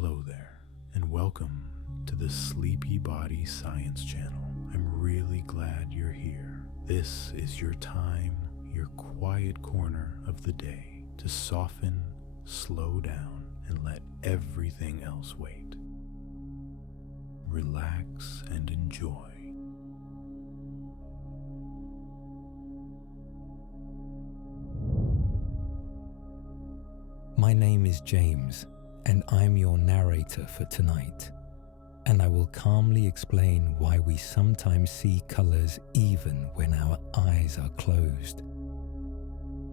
Hello there, and welcome to the Sleepy Body Science Channel. I'm really glad you're here. This is your time, your quiet corner of the day to soften, slow down, and let everything else wait. Relax and enjoy. My name is James, and I'm your narrator for tonight, and I will calmly explain why we sometimes see colors even when our eyes are closed.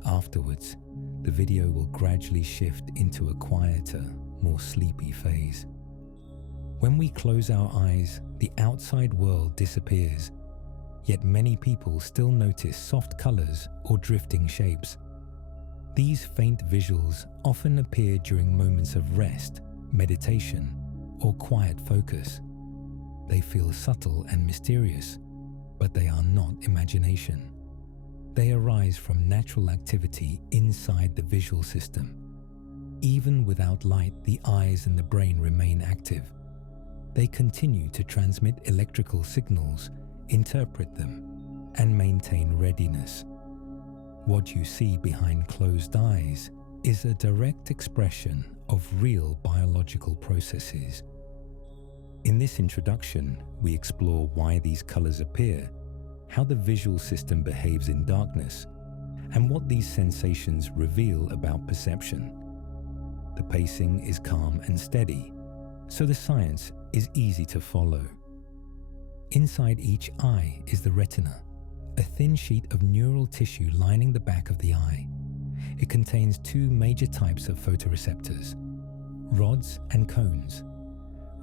Afterwards, the video will gradually shift into a quieter, more sleepy phase. When we close our eyes, the outside world disappears, yet many people still notice soft colors or drifting shapes. These faint visuals often appear during moments of rest, meditation, or quiet focus. They feel subtle and mysterious, but they are not imagination. They arise from natural activity inside the visual system. Even without light, the eyes and the brain remain active. They continue to transmit electrical signals, interpret them, and maintain readiness. What you see behind closed eyes is a direct expression of real biological processes. In this introduction, we explore why these colors appear, how the visual system behaves in darkness, and what these sensations reveal about perception. The pacing is calm and steady, so the science is easy to follow. Inside each eye is the retina, a thin sheet of neural tissue lining the back of the eye. It contains two major types of photoreceptors, rods and cones.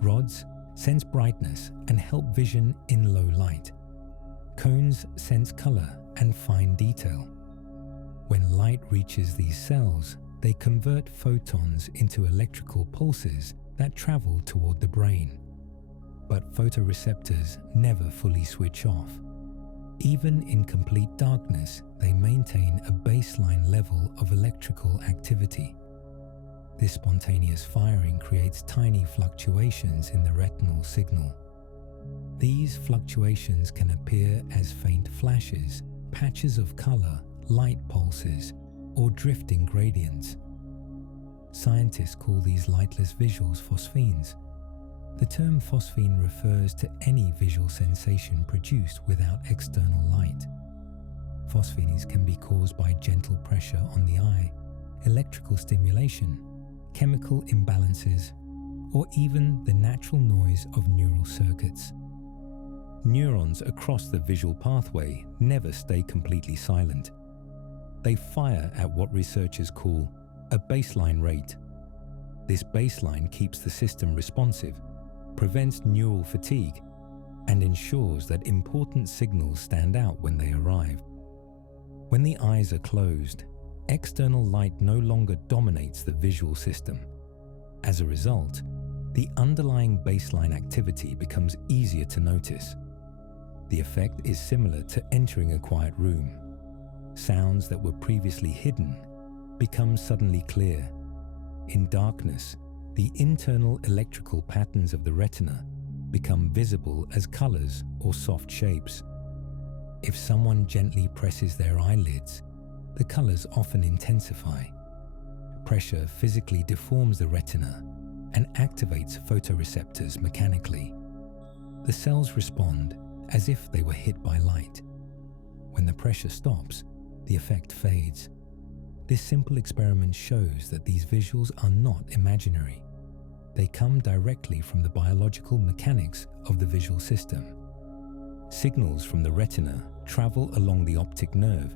Rods sense brightness and help vision in low light. Cones sense color and fine detail. When light reaches these cells, they convert photons into electrical pulses that travel toward the brain. But photoreceptors never fully switch off. Even in complete darkness, they maintain a baseline level of electrical activity. This spontaneous firing creates tiny fluctuations in the retinal signal. These fluctuations can appear as faint flashes, patches of color, light pulses, or drifting gradients. Scientists call these lightless visuals phosphenes. The term phosphene refers to any visual sensation produced without external light. Phosphenes can be caused by gentle pressure on the eye, electrical stimulation, chemical imbalances, or even the natural noise of neural circuits. Neurons across the visual pathway never stay completely silent. They fire at what researchers call a baseline rate. This baseline keeps the system responsive, prevents neural fatigue, and ensures that important signals stand out when they arrive. When the eyes are closed, external light no longer dominates the visual system. As a result, the underlying baseline activity becomes easier to notice. The effect is similar to entering a quiet room. Sounds that were previously hidden become suddenly clear. In darkness, the internal electrical patterns of the retina become visible as colors or soft shapes. If someone gently presses their eyelids, the colors often intensify. Pressure physically deforms the retina and activates photoreceptors mechanically. The cells respond as if they were hit by light. When the pressure stops, the effect fades. This simple experiment shows that these visuals are not imaginary. They come directly from the biological mechanics of the visual system. Signals from the retina travel along the optic nerve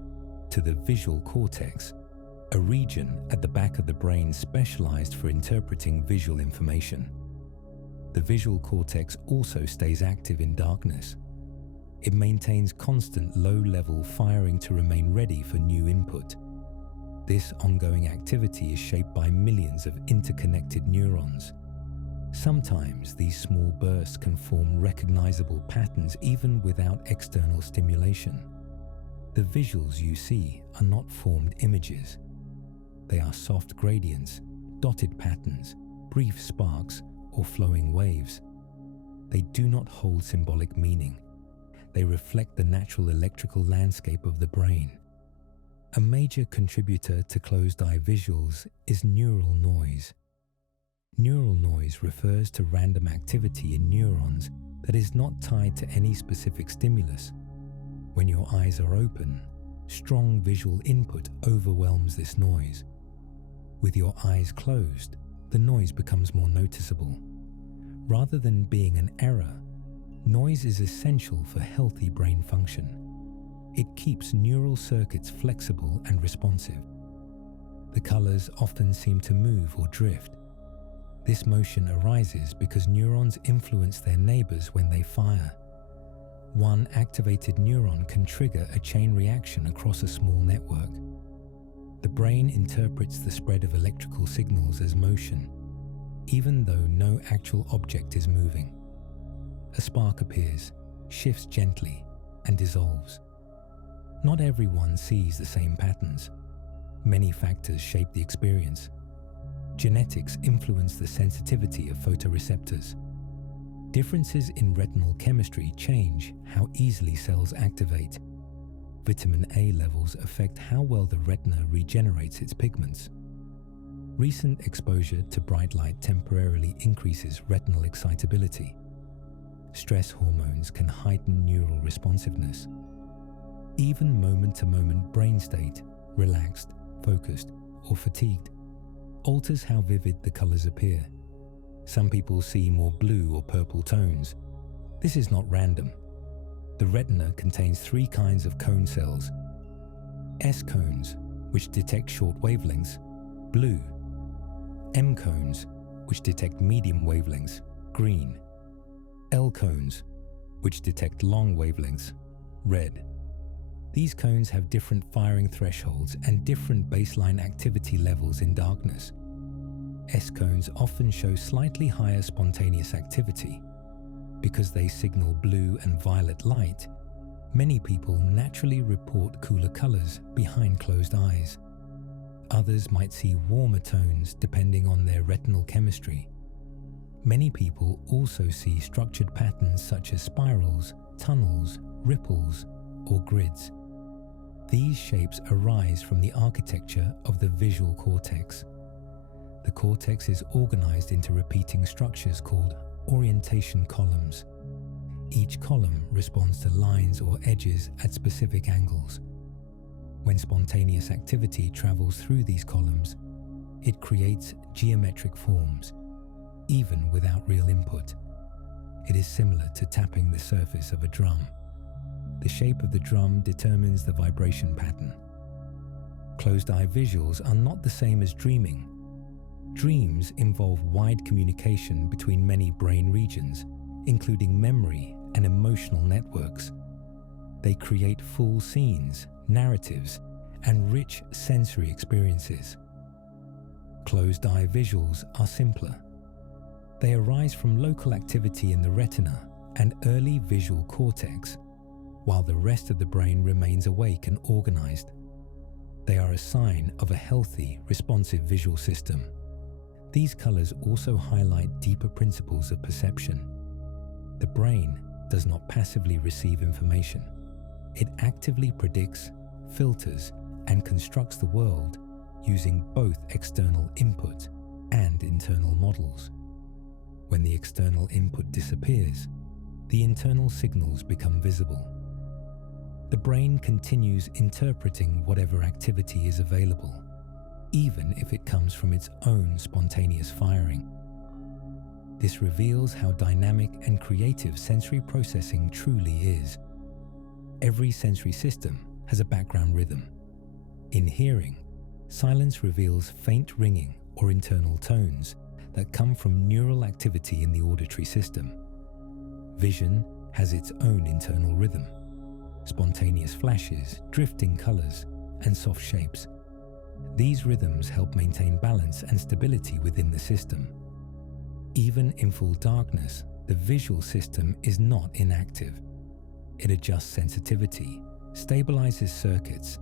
to the visual cortex, a region at the back of the brain specialized for interpreting visual information. The visual cortex also stays active in darkness. It maintains constant low-level firing to remain ready for new input. This ongoing activity is shaped by millions of interconnected neurons. Sometimes these small bursts can form recognizable patterns even without external stimulation. The visuals you see are not formed images. They are soft gradients, dotted patterns, brief sparks or flowing waves. They do not hold symbolic meaning. They reflect the natural electrical landscape of the brain. A major contributor to closed-eye visuals is neural noise. Neural noise refers to random activity in neurons that is not tied to any specific stimulus. When your eyes are open, strong visual input overwhelms this noise. With your eyes closed, the noise becomes more noticeable. Rather than being an error, noise is essential for healthy brain function. It keeps neural circuits flexible and responsive. The colors often seem to move or drift. This motion arises because neurons influence their neighbors when they fire. One activated neuron can trigger a chain reaction across a small network. The brain interprets the spread of electrical signals as motion, even though no actual object is moving. A spark appears, shifts gently, and dissolves. Not everyone sees the same patterns. Many factors shape the experience. Genetics influence the sensitivity of photoreceptors. Differences in retinal chemistry change how easily cells activate. Vitamin A levels affect how well the retina regenerates its pigments. Recent exposure to bright light temporarily increases retinal excitability. Stress hormones can heighten neural responsiveness. Even moment-to-moment brain state, relaxed, focused, or fatigued, alters how vivid the colors appear. Some people see more blue or purple tones. This is not random. The retina contains 3 kinds of cone cells. S cones, which detect short wavelengths, blue. M cones, which detect medium wavelengths, green. L cones, which detect long wavelengths, red. These cones have different firing thresholds and different baseline activity levels in darkness. S cones often show slightly higher spontaneous activity. Because they signal blue and violet light, many people naturally report cooler colors behind closed eyes. Others might see warmer tones depending on their retinal chemistry. Many people also see structured patterns such as spirals, tunnels, ripples, or grids. These shapes arise from the architecture of the visual cortex. The cortex is organized into repeating structures called orientation columns. Each column responds to lines or edges at specific angles. When spontaneous activity travels through these columns, it creates geometric forms, even without real input. It is similar to tapping the surface of a drum. The shape of the drum determines the vibration pattern. Closed-eye visuals are not the same as dreaming. Dreams involve wide communication between many brain regions, including memory and emotional networks. They create full scenes, narratives, and rich sensory experiences. Closed-eye visuals are simpler. They arise from local activity in the retina and early visual cortex, while the rest of the brain remains awake and organized. They are a sign of a healthy, responsive visual system. These colors also highlight deeper principles of perception. The brain does not passively receive information. It actively predicts, filters, and constructs the world using both external input and internal models. When the external input disappears, the internal signals become visible. The brain continues interpreting whatever activity is available, even if it comes from its own spontaneous firing. This reveals how dynamic and creative sensory processing truly is. Every sensory system has a background rhythm. In hearing, silence reveals faint ringing or internal tones that come from neural activity in the auditory system. Vision has its own internal rhythm. Spontaneous flashes, drifting colors, and soft shapes. These rhythms help maintain balance and stability within the system. Even in full darkness, the visual system is not inactive. It adjusts sensitivity, stabilizes circuits,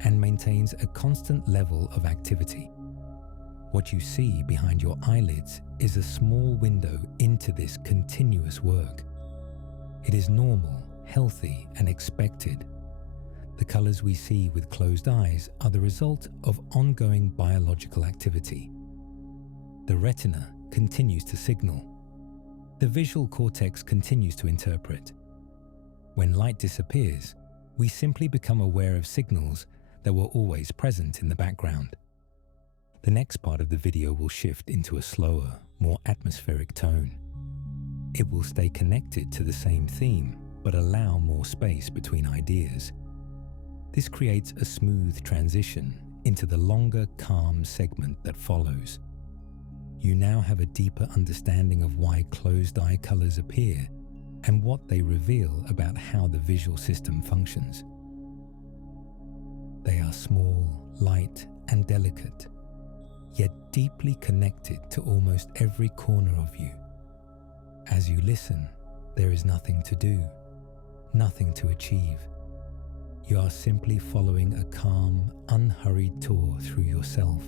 and maintains a constant level of activity. What you see behind your eyelids is a small window into this continuous work. It is normal, healthy, and expected. The colors we see with closed eyes are the result of ongoing biological activity. The retina continues to signal. The visual cortex continues to interpret. When light disappears, we simply become aware of signals that were always present in the background. The next part of the video will shift into a slower, more atmospheric tone. It will stay connected to the same theme, but allow more space between ideas. This creates a smooth transition into the longer, calm segment that follows. You now have a deeper understanding of why closed eye colors appear and what they reveal about how the visual system functions. They are small, light, and delicate, yet deeply connected to almost every corner of you. As you listen, there is nothing to do, nothing to achieve. You are simply following a calm, unhurried tour through yourself.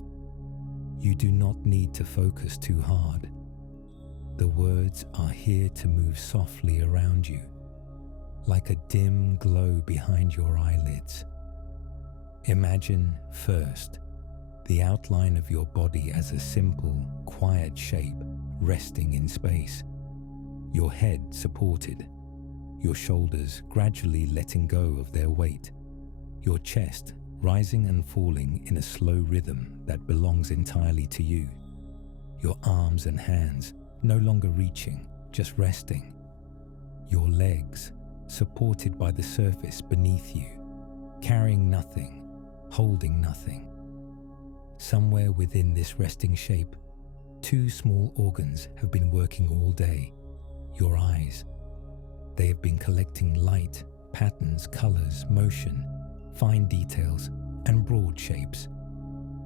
You do not need to focus too hard. The words are here to move softly around you, like a dim glow behind your eyelids. Imagine, first, the outline of your body as a simple, quiet shape resting in space. Your head supported, your shoulders gradually letting go of their weight, your chest rising and falling in a slow rhythm that belongs entirely to you, your arms and hands no longer reaching, just resting, your legs supported by the surface beneath you, carrying nothing, holding nothing. Somewhere within this resting shape, two small organs have been working all day, your eyes. They have been collecting light, patterns, colors, motion, fine details, and broad shapes.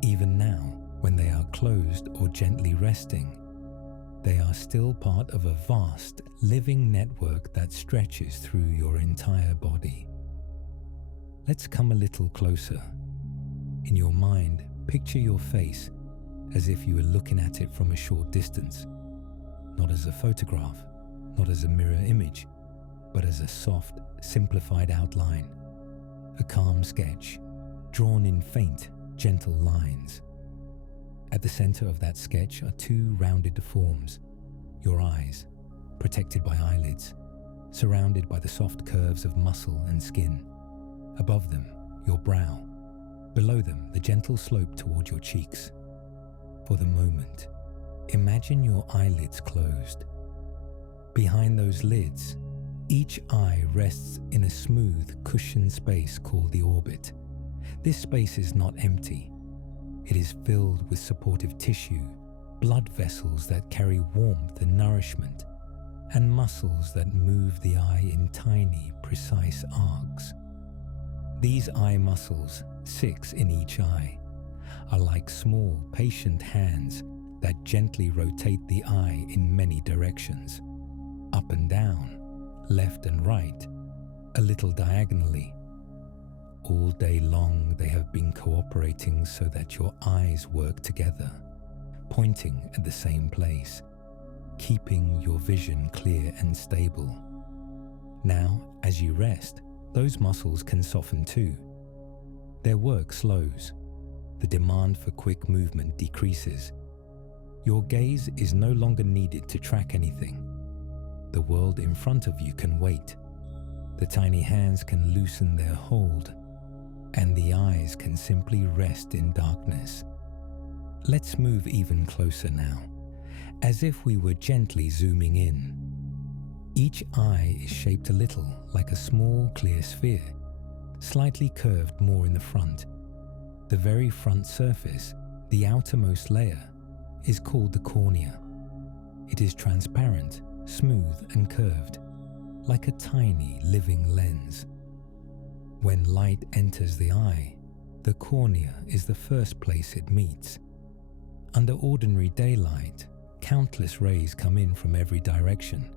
Even now, when they are closed or gently resting, they are still part of a vast, living network that stretches through your entire body. Let's come a little closer. In your mind, picture your face as if you were looking at it from a short distance, not as a photograph, not as a mirror image, but as a soft, simplified outline, a calm sketch, drawn in faint, gentle lines. At the center of that sketch are two rounded forms, your eyes, protected by eyelids, surrounded by the soft curves of muscle and skin. Above them, your brow. Below them, the gentle slope toward your cheeks. For the moment, imagine your eyelids closed. Behind those lids, each eye rests in a smooth, cushioned space called the orbit. This space is not empty. It is filled with supportive tissue, blood vessels that carry warmth and nourishment, and muscles that move the eye in tiny, precise arcs. These eye muscles, 6 in each eye, are like small, patient hands that gently rotate the eye in many directions, up and down, left and right, a little diagonally. All day long they have been cooperating so that your eyes work together, pointing at the same place, keeping your vision clear and stable. Now, as you rest, those muscles can soften too. Their work slows. The demand for quick movement decreases. Your gaze is no longer needed to track anything. The world in front of you can wait. The tiny hands can loosen their hold, and the eyes can simply rest in darkness. Let's move even closer now, as if we were gently zooming in. Each eye is shaped a little like a small clear sphere, slightly curved more in the front. The very front surface, the outermost layer, is called the cornea. It is transparent, smooth and curved, like a tiny living lens. When light enters the eye, the cornea is the first place it meets. Under ordinary daylight, countless rays come in from every direction,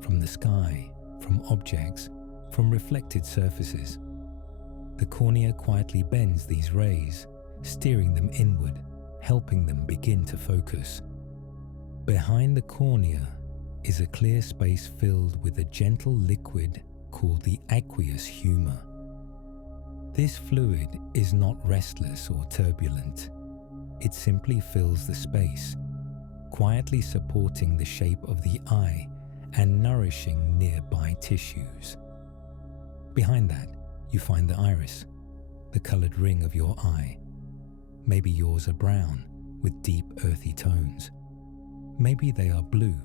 from the sky, from objects, from reflected surfaces. The cornea quietly bends these rays, steering them inward, helping them begin to focus. Behind the cornea is a clear space filled with a gentle liquid called the aqueous humor. This fluid is not restless or turbulent. It simply fills the space, quietly supporting the shape of the eye and nourishing nearby tissues. Behind that, you find the iris, the colored ring of your eye. Maybe yours are brown with deep earthy tones. Maybe they are blue,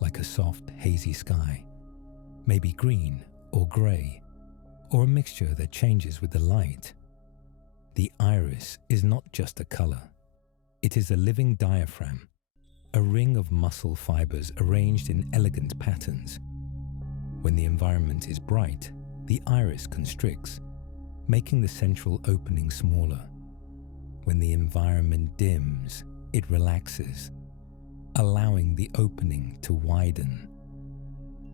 like a soft hazy sky. Maybe green or gray, or a mixture that changes with the light. The iris is not just a color. It is a living diaphragm, a ring of muscle fibers arranged in elegant patterns. When the environment is bright, the iris constricts, making the central opening smaller. When the environment dims, it relaxes, allowing the opening to widen.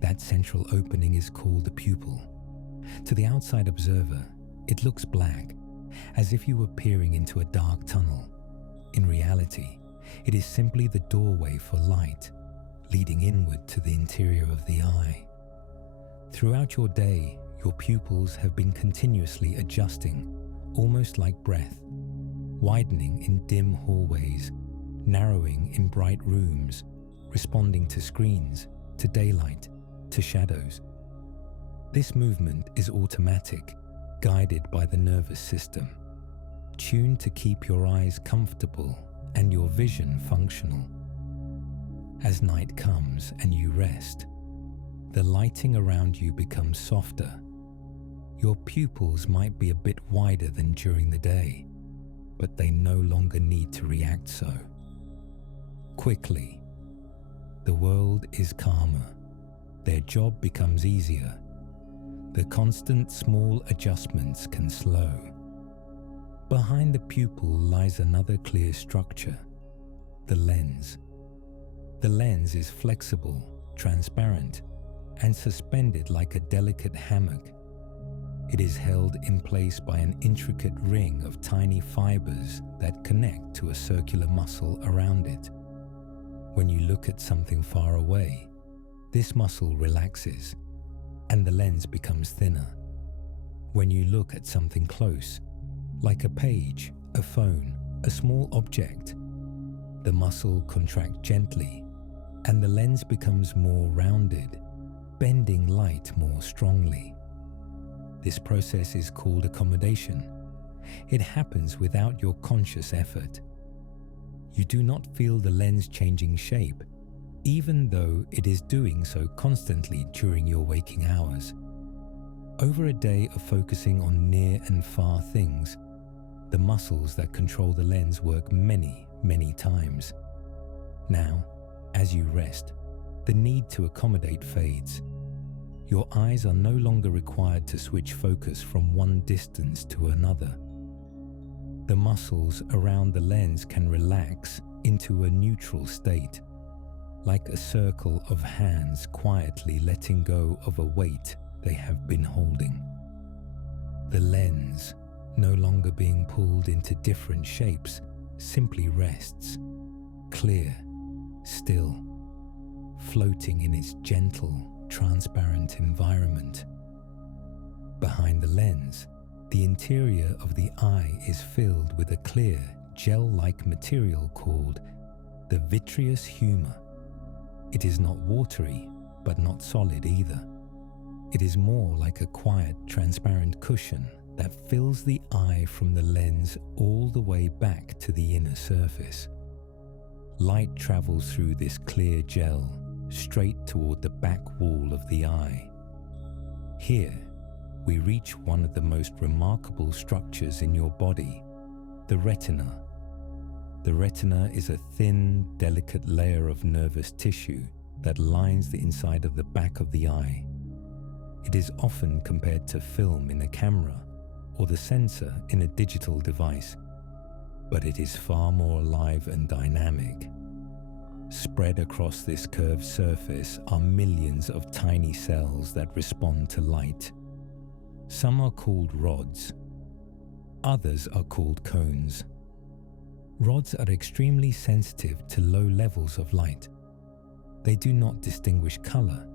That central opening is called the pupil. To the outside observer, it looks black, as if you were peering into a dark tunnel. In reality, it is simply the doorway for light, leading inward to the interior of the eye. Throughout your day, your pupils have been continuously adjusting, almost like breath, widening in dim hallways, narrowing in bright rooms, responding to screens, to daylight, to shadows. This movement is automatic, guided by the nervous system, tuned to keep your eyes comfortable and your vision functional. As night comes and you rest, the lighting around you becomes softer. Your pupils might be a bit wider than during the day, but they no longer need to react so. Quickly, the world is calmer. Their job becomes easier. The constant small adjustments can slow. Behind the pupil lies another clear structure, the lens. The lens is flexible, transparent, and suspended like a delicate hammock. It is held in place by an intricate ring of tiny fibers that connect to a circular muscle around it. When you look at something far away, this muscle relaxes, and the lens becomes thinner. When you look at something close, like a page, a phone, a small object, the muscle contracts gently, and the lens becomes more rounded, bending light more strongly. This process is called accommodation. It happens without your conscious effort. You do not feel the lens changing shape, even though it is doing so constantly during your waking hours. Over a day of focusing on near and far things, the muscles that control the lens work many, many times. Now, as you rest, the need to accommodate fades. Your eyes are no longer required to switch focus from one distance to another. The muscles around the lens can relax into a neutral state, like a circle of hands quietly letting go of a weight they have been holding. The lens, no longer being pulled into different shapes, simply rests, clear, still, floating in its gentle, transparent environment. Behind the lens, the interior of the eye is filled with a clear, gel-like material called the vitreous humor. It is not watery, but not solid either. It is more like a quiet, transparent cushion that fills the eye from the lens all the way back to the inner surface. Light travels through this clear gel straight toward the back wall of the eye. Here, we reach one of the most remarkable structures in your body, the retina. The retina is a thin, delicate layer of nervous tissue that lines the inside of the back of the eye. It is often compared to film in a camera or the sensor in a digital device, but it is far more alive and dynamic. Spread across this curved surface are millions of tiny cells that respond to light. Some are called rods, others are called cones. Rods are extremely sensitive to low levels of light. They do not distinguish color,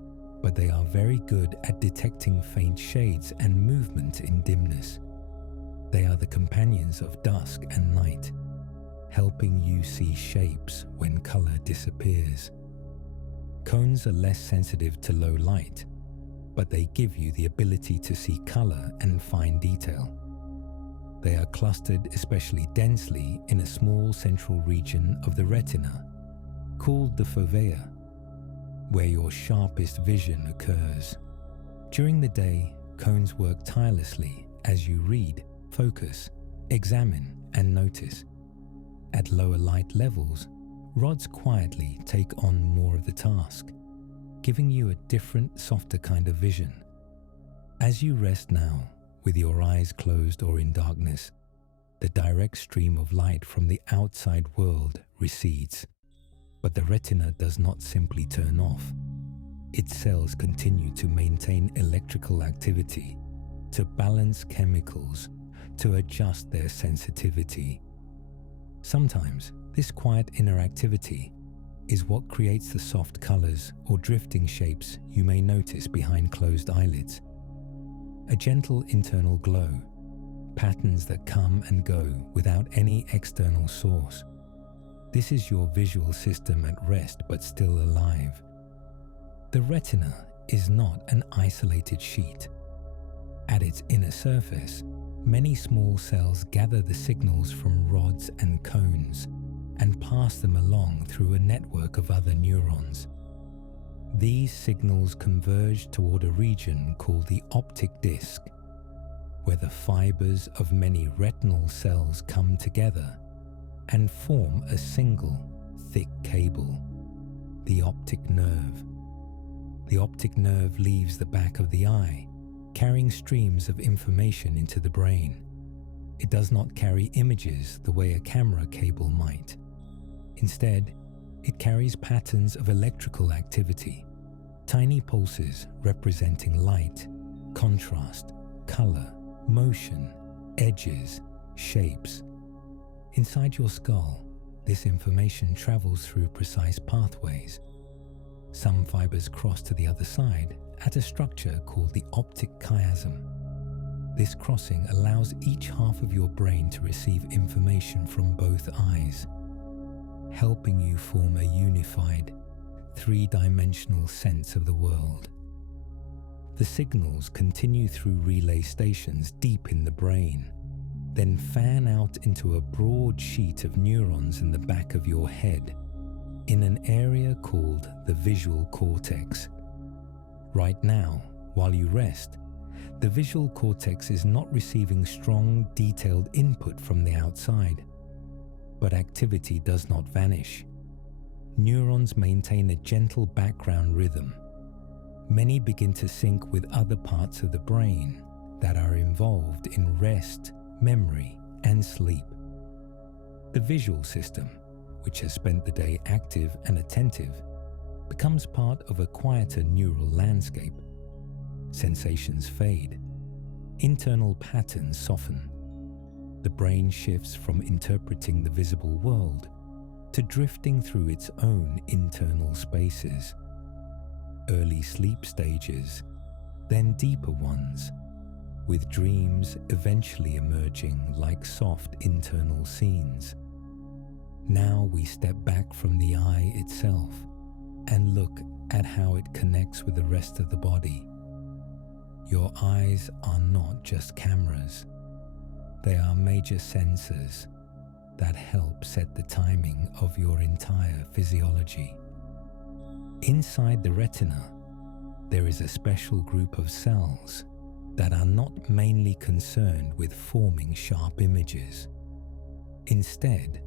but they are very good at detecting faint shades and movement in dimness. They are the companions of dusk and night, helping you see shapes when color disappears. Cones are less sensitive to low light, but they give you the ability to see color and fine detail. They are clustered especially densely in a small central region of the retina, called the fovea, where your sharpest vision occurs. During the day, cones work tirelessly as you read, focus, examine, and notice. At lower light levels, rods quietly take on more of the task, giving you a different, softer kind of vision. As you rest now, with your eyes closed or in darkness, the direct stream of light from the outside world recedes. But the retina does not simply turn off. Its cells continue to maintain electrical activity, to balance chemicals, to adjust their sensitivity. Sometimes this quiet interactivity is what creates the soft colors or drifting shapes you may notice behind closed eyelids. A gentle internal glow, patterns that come and go without any external source. This is your visual system at rest but still alive. The retina is not an isolated sheet. At its inner surface, many small cells gather the signals from rods and cones and pass them along through a network of other neurons. These signals converge toward a region called the optic disc, where the fibers of many retinal cells come together and form a single, thick cable, the optic nerve. The optic nerve leaves the back of the eye, carrying streams of information into the brain. It does not carry images the way a camera cable might. Instead, it carries patterns of electrical activity, tiny pulses representing light, contrast, color, motion, edges, shapes. Inside your skull, this information travels through precise pathways. Some fibers cross to the other side at a structure called the optic chiasm. This crossing allows each half of your brain to receive information from both eyes, helping you form a unified, three-dimensional sense of the world. The signals continue through relay stations deep in the brain, then fan out into a broad sheet of neurons in the back of your head, in an area called the visual cortex. Right now, while you rest, the visual cortex is not receiving strong, detailed input from the outside. But activity does not vanish. Neurons maintain a gentle background rhythm. Many begin to sync with other parts of the brain that are involved in rest, memory, and sleep. The visual system, which has spent the day active and attentive, becomes part of a quieter neural landscape. Sensations fade. Internal patterns soften. The brain shifts from interpreting the visible world to drifting through its own internal spaces. Early sleep stages, then deeper ones, with dreams eventually emerging like soft internal scenes. Now we step back from the eye itself and look at how it connects with the rest of the body. Your eyes are not just cameras. They are major sensors that help set the timing of your entire physiology. Inside the retina, there is a special group of cells that are not mainly concerned with forming sharp images. Instead,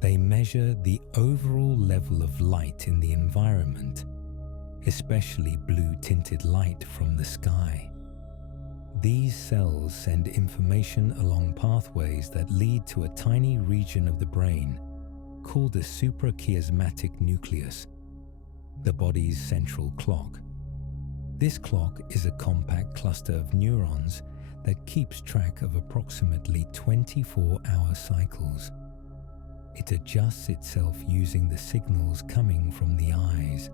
they measure the overall level of light in the environment, especially blue-tinted light from the sky. These cells send information along pathways that lead to a tiny region of the brain called the suprachiasmatic nucleus, the body's central clock. This clock is a compact cluster of neurons that keeps track of approximately 24-hour cycles. it adjusts itself using the signals coming from the eyes,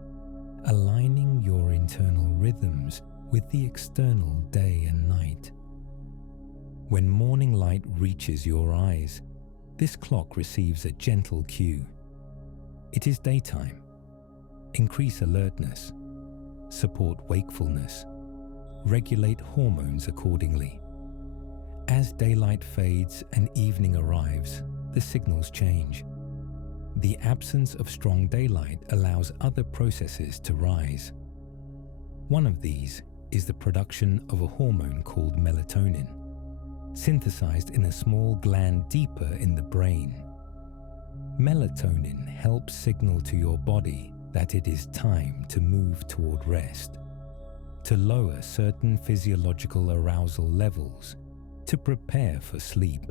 aligning your internal rhythms with the external day and night. When morning light reaches your eyes, this clock receives a gentle cue. It is daytime. Increase alertness, support wakefulness, regulate hormones accordingly. As daylight fades and evening arrives, the signals change. The absence of strong daylight allows other processes to rise. One of these is the production of a hormone called melatonin, synthesized in a small gland deeper in the brain. Melatonin helps signal to your body that it is time to move toward rest, to lower certain physiological arousal levels, to prepare for sleep.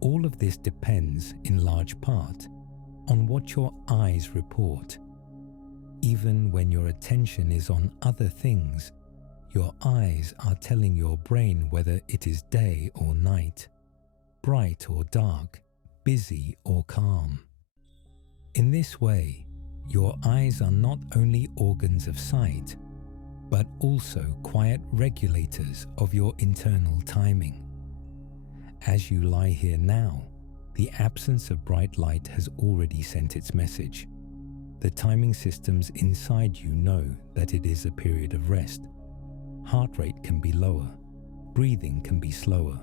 All of this depends in large part on what your eyes report. Even when your attention is on other things, your eyes are telling your brain whether it is day or night, bright or dark, busy or calm. In this way, your eyes are not only organs of sight, but also quiet regulators of your internal timing. As you lie here now, the absence of bright light has already sent its message. The timing systems inside you know that it is a period of rest. Heart rate can be lower, breathing can be slower,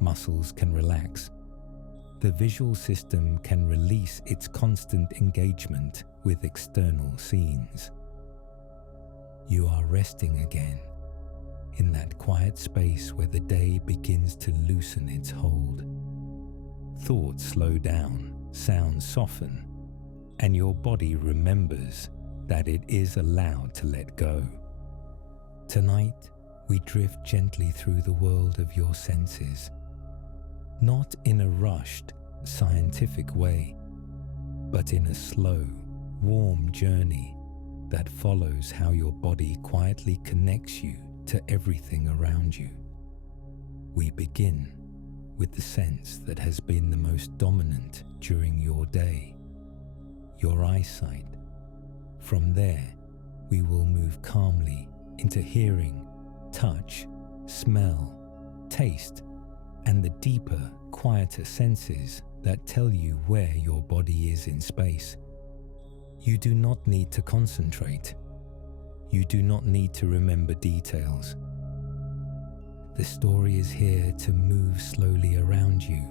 muscles can relax. The visual system can release its constant engagement with external scenes. You are resting again, in that quiet space where the day begins to loosen its hold. Thoughts slow down, sounds soften, and your body remembers that it is allowed to let go. Tonight, we drift gently through the world of your senses, not in a rushed, scientific way, but in a slow, warm journey that follows how your body quietly connects you to everything around you. We begin with the sense that has been the most dominant during your day, your eyesight. From there, we will move calmly into hearing, touch, smell, taste, and the deeper, quieter senses that tell you where your body is in space. You do not need to concentrate. You do not need to remember details. The story is here to move slowly around you,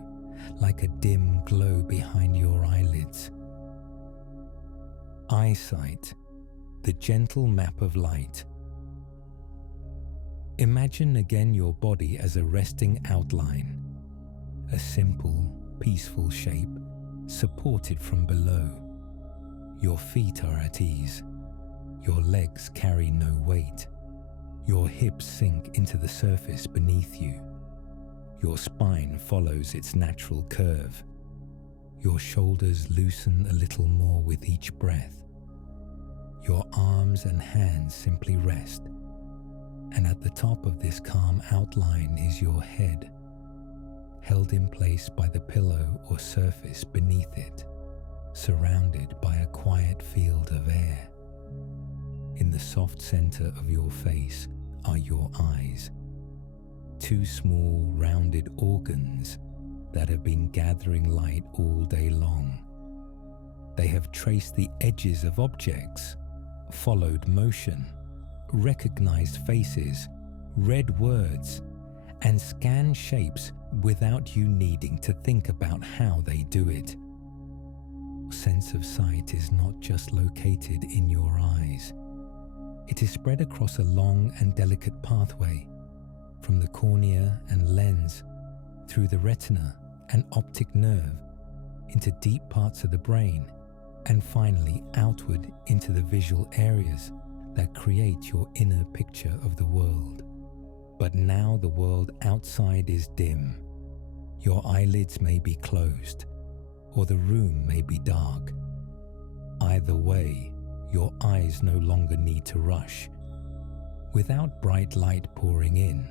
like a dim glow behind your eyelids. Eyesight, the gentle map of light. Imagine again your body as a resting outline, a simple, peaceful shape, supported from below. Your feet are at ease. Your legs carry no weight. Your hips sink into the surface beneath you. Your spine follows its natural curve. Your shoulders loosen a little more with each breath. Your arms and hands simply rest. And at the top of this calm outline is your head, held in place by the pillow or surface beneath it, surrounded by a quiet field of air. In the soft center of your face are your eyes, two small rounded organs that have been gathering light all day long. They have traced the edges of objects, followed motion, recognized faces, read words, and scanned shapes without you needing to think about how they do it. Sense of sight is not just located in your eyes. It is spread across a long and delicate pathway, from the cornea and lens, through the retina and optic nerve, into deep parts of the brain, and finally outward into the visual areas that create your inner picture of the world. But now the world outside is dim. Your eyelids may be closed, or the room may be dark. Either way, your eyes no longer need to rush. Without bright light pouring in,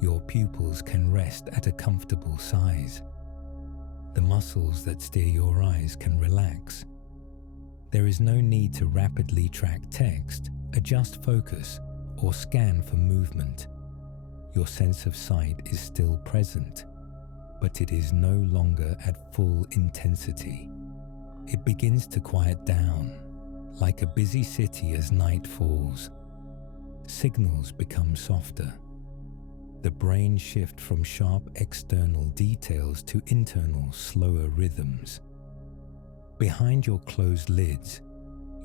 your pupils can rest at a comfortable size. the muscles that steer your eyes can relax. There is no need to rapidly track text, adjust focus, or scan for movement. Your sense of sight is still present, but it is no longer at full intensity. It begins to quiet down, like a busy city as night falls. Signals become softer. The brain shifts from sharp external details to internal, slower rhythms. Behind your closed lids,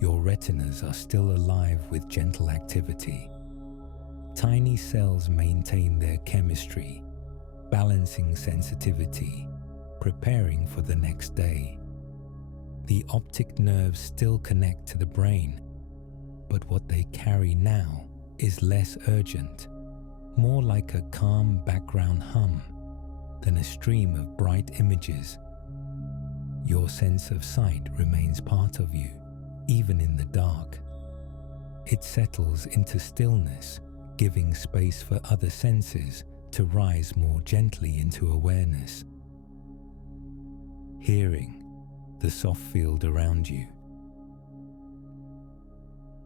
your retinas are still alive with gentle activity. Tiny cells maintain their chemistry, balancing sensitivity, preparing for the next day. The optic nerves still connect to the brain, but what they carry now is less urgent, more like a calm background hum than a stream of bright images. Your sense of sight remains part of you, even in the dark. It settles into stillness, giving space for other senses to rise more gently into awareness. Hearing, the soft field around you.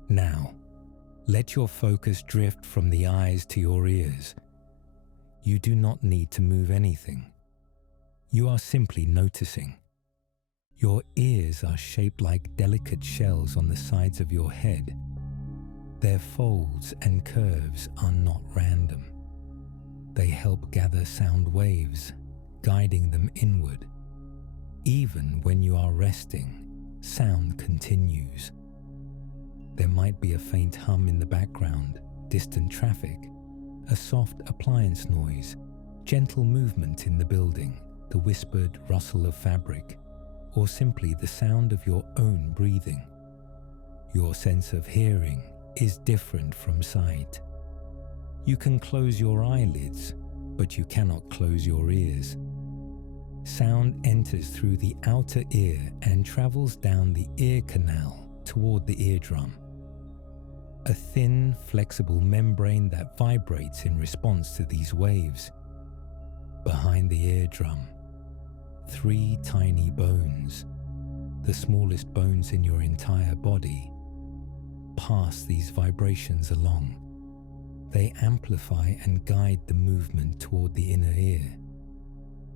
Now, let your focus drift from the eyes to your ears. You do not need to move anything. You are simply noticing. Your ears are shaped like delicate shells on the sides of your head. Their folds and curves are not random. They help gather sound waves, guiding them inward. Even when you are resting, sound continues. There might be a faint hum in the background, distant traffic, a soft appliance noise, gentle movement in the building, the whispered rustle of fabric, or simply the sound of your own breathing. Your sense of hearing is different from sight. You can close your eyelids, but you cannot close your ears. Sound enters through the outer ear and travels down the ear canal toward the eardrum. A thin, flexible membrane that vibrates in response to these waves. Behind the eardrum, 3 tiny bones, the smallest bones in your entire body, pass these vibrations along. They amplify and guide the movement toward the inner ear.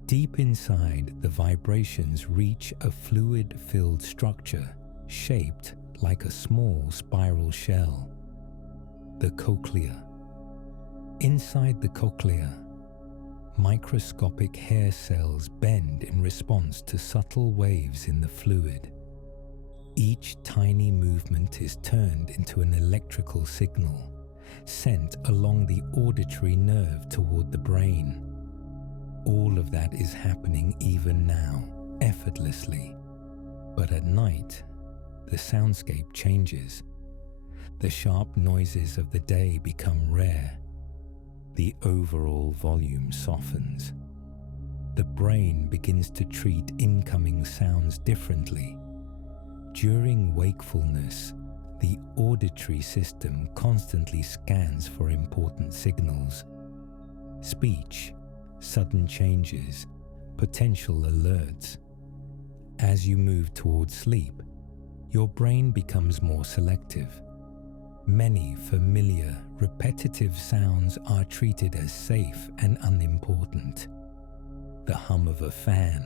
Deep inside, the vibrations reach a fluid-filled structure shaped like a small spiral shell, the cochlea. Inside the cochlea, microscopic hair cells bend in response to subtle waves in the fluid. Each tiny movement is turned into an electrical signal, sent along the auditory nerve toward the brain. All of that is happening even now, effortlessly. But at night, the soundscape changes. The sharp noises of the day become rare. The overall volume softens. The brain begins to treat incoming sounds differently. During wakefulness, the auditory system constantly scans for important signals. Speech, sudden changes, potential alerts. As you move towards sleep, your brain becomes more selective. Many familiar, repetitive sounds are treated as safe and unimportant. The hum of a fan,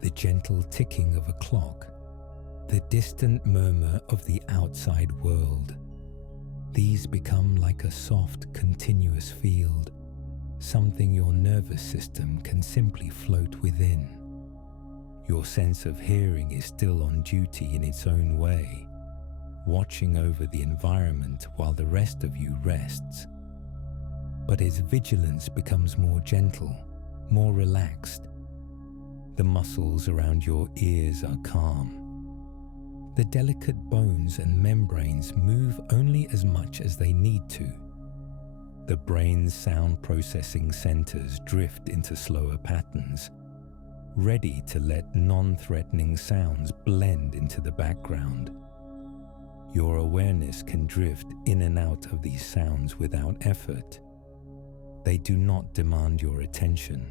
the gentle ticking of a clock, the distant murmur of the outside world. These become like a soft, continuous field, something your nervous system can simply float within. Your sense of hearing is still on duty in its own way, watching over the environment while the rest of you rests. But its vigilance becomes more gentle, more relaxed. The muscles around your ears are calm. The delicate bones and membranes move only as much as they need to. The brain's sound processing centers drift into slower patterns, ready to let non-threatening sounds blend into the background. Your awareness can drift in and out of these sounds without effort. They do not demand your attention.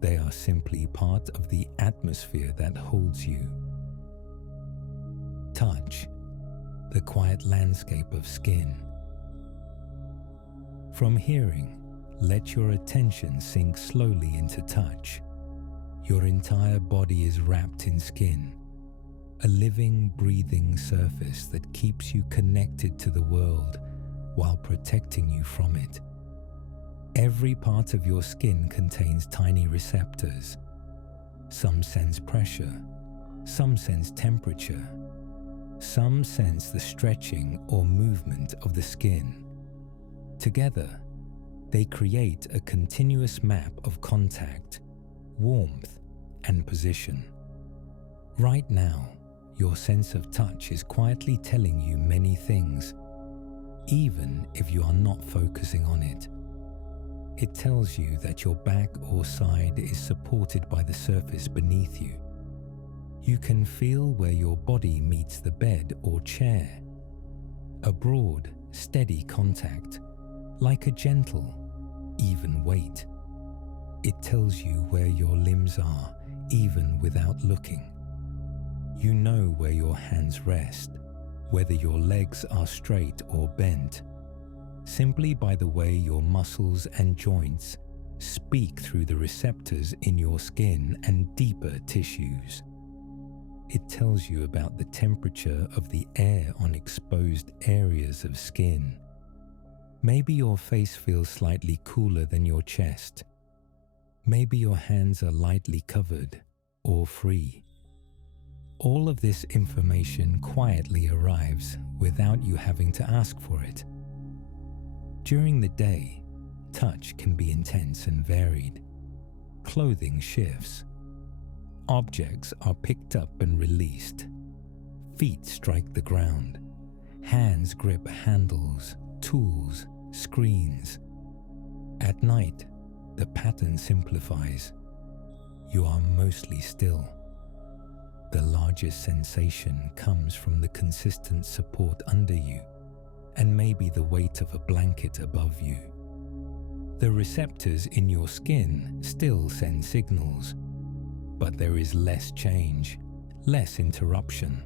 They are simply part of the atmosphere that holds you. Touch, the quiet landscape of skin. From hearing, let your attention sink slowly into touch. Your entire body is wrapped in skin, a living, breathing surface that keeps you connected to the world while protecting you from it. Every part of your skin contains tiny receptors. Some sense pressure, some sense temperature, some sense the stretching or movement of the skin. Together, they create a continuous map of contact, warmth, and position. Right now, your sense of touch is quietly telling you many things, even if you are not focusing on it. It tells you that your back or side is supported by the surface beneath you. You can feel where your body meets the bed or chair. A broad, steady contact, like a gentle, even weight. It tells you where your limbs are, even without looking. You know where your hands rest, whether your legs are straight or bent, simply by the way your muscles and joints speak through the receptors in your skin and deeper tissues. It tells you about the temperature of the air on exposed areas of skin. Maybe your face feels slightly cooler than your chest. Maybe your hands are lightly covered or free. All of this information quietly arrives without you having to ask for it. During the day, touch can be intense and varied. Clothing shifts. Objects are picked up and released. Feet strike the ground. Hands grip handles, tools, screens. At night, the pattern simplifies. You are mostly still. The largest sensation comes from the consistent support under you, and maybe the weight of a blanket above you. The receptors in your skin still send signals, but there is less change, less interruption.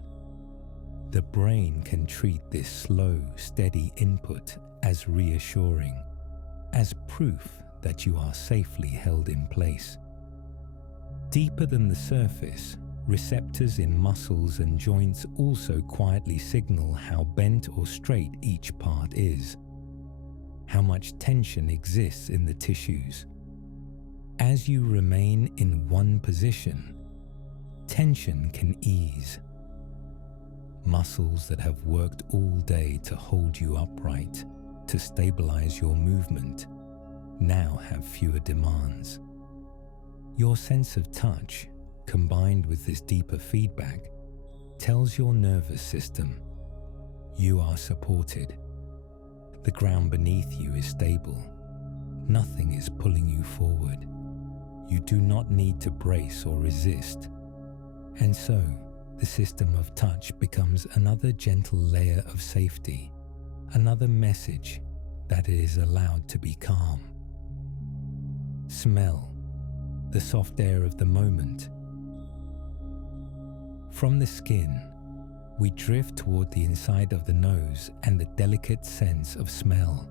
The brain can treat this slow, steady input as reassuring, as proof that you are safely held in place. Deeper than the surface, receptors in muscles and joints also quietly signal how bent or straight each part is, how much tension exists in the tissues. As you remain in one position, tension can ease. Muscles that have worked all day to hold you upright, to stabilize your movement, now have fewer demands. Your sense of touch, combined with this deeper feedback, tells your nervous system you are supported. The ground beneath you is stable. Nothing is pulling you forward. You do not need to brace or resist. And so, the system of touch becomes another gentle layer of safety, another message that it is allowed to be calm. Smell, the soft air of the moment. From the skin, we drift toward the inside of the nose and the delicate sense of smell.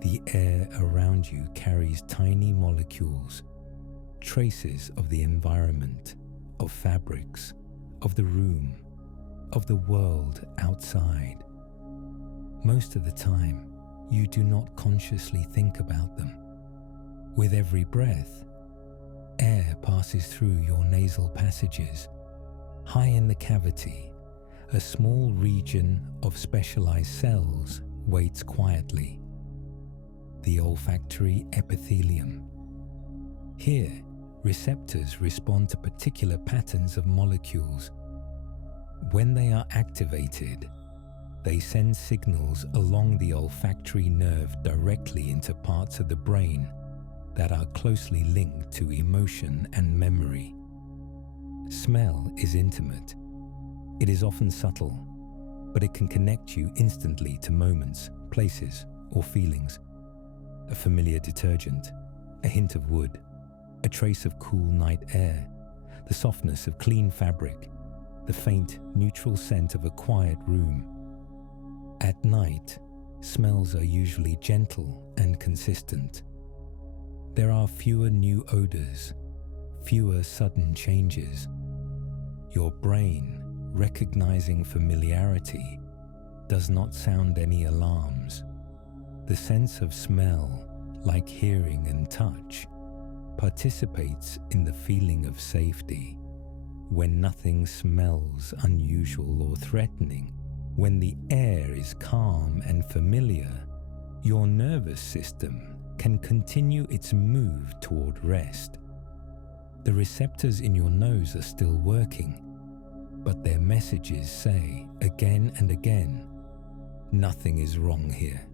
The air around you carries tiny molecules, traces of the environment, of fabrics, of the room, of the world outside. Most of the time, you do not consciously think about them. With every breath, air passes through your nasal passages. High in the cavity, a small region of specialized cells waits quietly. The olfactory epithelium. Here, receptors respond to particular patterns of molecules. When they are activated, they send signals along the olfactory nerve directly into parts of the brain that are closely linked to emotion and memory. Smell is intimate. It is often subtle, but it can connect you instantly to moments, places, or feelings. A familiar detergent, a hint of wood, a trace of cool night air, the softness of clean fabric, the faint, neutral scent of a quiet room. At night, smells are usually gentle and consistent. There are fewer new odors, fewer sudden changes. Your brain, recognizing familiarity, does not sound any alarms. The sense of smell, like hearing and touch, participates in the feeling of safety. When nothing smells unusual or threatening, when the air is calm and familiar, your nervous system can continue its move toward rest. The receptors in your nose are still working, but their messages say again and again, nothing is wrong here.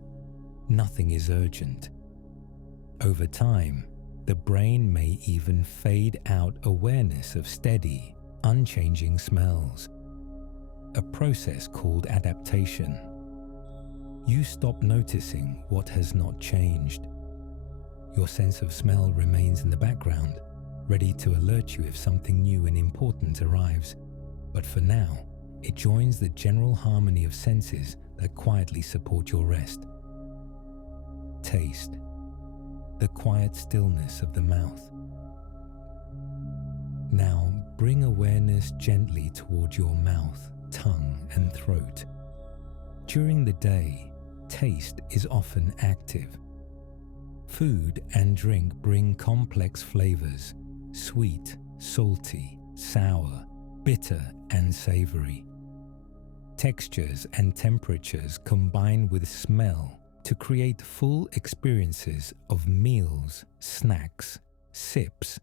Nothing is urgent. Over time, the brain may even fade out awareness of steady, unchanging smells, a process called adaptation. You stop noticing what has not changed. Your sense of smell remains in the background, ready to alert you if something new and important arrives. But for now, it joins the general harmony of senses that quietly support your rest. Taste, the quiet stillness of the mouth. Now bring awareness gently toward your mouth, tongue, and throat. During the day, taste is often active. Food and drink bring complex flavors, sweet, salty, sour, bitter, and savory. Textures and temperatures combine with smell to create full experiences of meals, snacks, sips.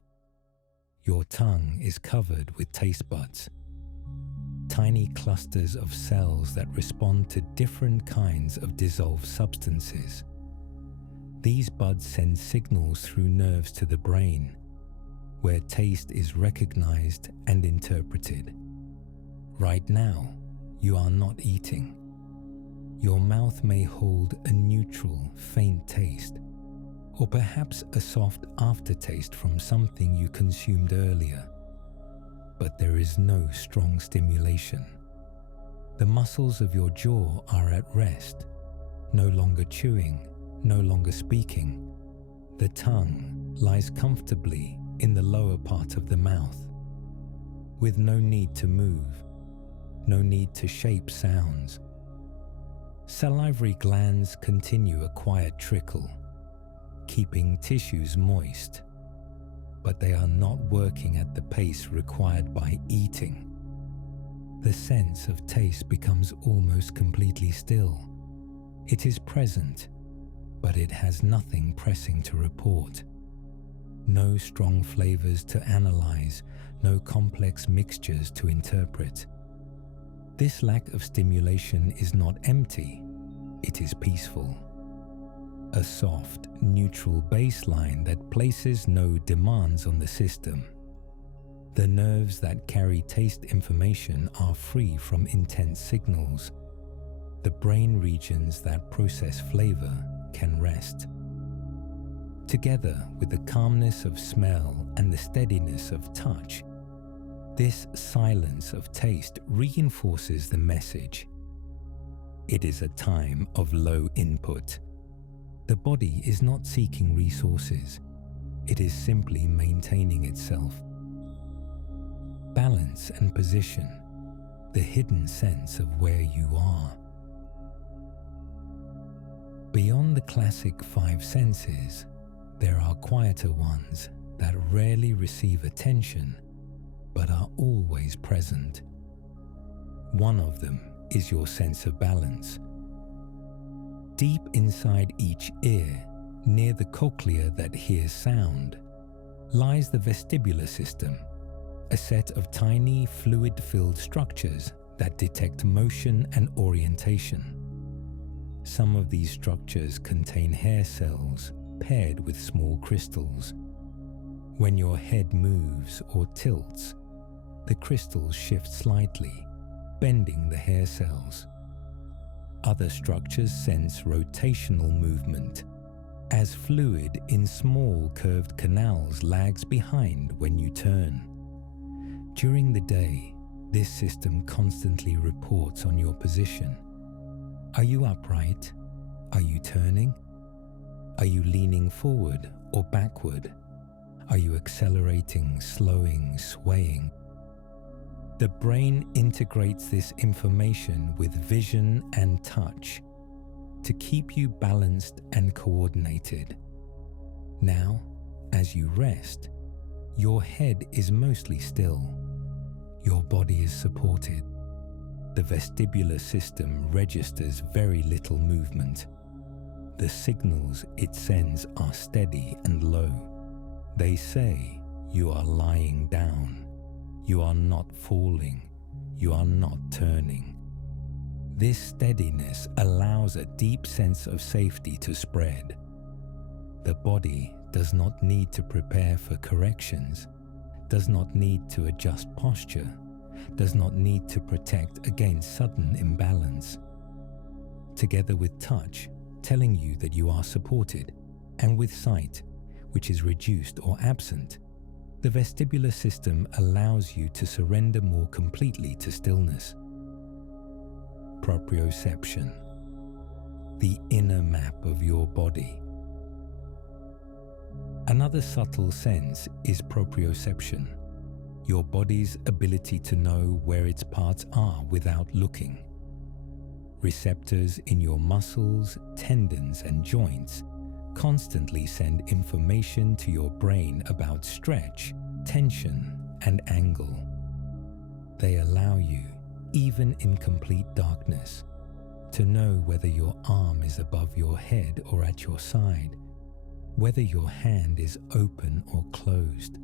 Your tongue is covered with taste buds, tiny clusters of cells that respond to different kinds of dissolved substances. These buds send signals through nerves to the brain, where taste is recognized and interpreted. Right now, you are not eating. Your mouth may hold a neutral, faint taste, or perhaps a soft aftertaste from something you consumed earlier. But there is no strong stimulation. The muscles of your jaw are at rest, no longer chewing, no longer speaking. The tongue lies comfortably in the lower part of the mouth, with no need to move, no need to shape sounds. Salivary glands continue a quiet trickle, keeping tissues moist, but they are not working at the pace required by eating. The sense of taste becomes almost completely still. It is present, but it has nothing pressing to report. No strong flavors to analyze, no complex mixtures to interpret. This lack of stimulation is not empty, it is peaceful. A soft, neutral baseline that places no demands on the system. The nerves that carry taste information are free from intense signals. The brain regions that process flavor can rest. Together with the calmness of smell and the steadiness of touch, this silence of taste reinforces the message. It is a time of low input. The body is not seeking resources. It is simply maintaining itself. Balance and position, the hidden sense of where you are. Beyond the classic five senses, there are quieter ones that rarely receive attention but are always present. One of them is your sense of balance. Deep inside each ear, near the cochlea that hears sound, lies the vestibular system, a set of tiny fluid-filled structures that detect motion and orientation. Some of these structures contain hair cells paired with small crystals. When your head moves or tilts, the crystals shift slightly, bending the hair cells. Other structures sense rotational movement as fluid in small curved canals lags behind when you turn. During the day, this system constantly reports on your position. Are you upright? Are you turning? Are you leaning forward or backward? Are you accelerating, slowing, swaying? The brain integrates this information with vision and touch to keep you balanced and coordinated. Now, as you rest, your head is mostly still. Your body is supported. The vestibular system registers very little movement. The signals it sends are steady and low. They say you are lying down. You are not falling. You are not turning. This steadiness allows a deep sense of safety to spread. The body does not need to prepare for corrections, does not need to adjust posture, does not need to protect against sudden imbalance. Together with touch, telling you that you are supported, and with sight, which is reduced or absent, the vestibular system allows you to surrender more completely to stillness. Proprioception, the inner map of your body. Another subtle sense is proprioception, your body's ability to know where its parts are without looking. Receptors in your muscles, tendons, and joints constantly send information to your brain about stretch, tension, and angle. They allow you, even in complete darkness, to know whether your arm is above your head or at your side, whether your hand is open or closed.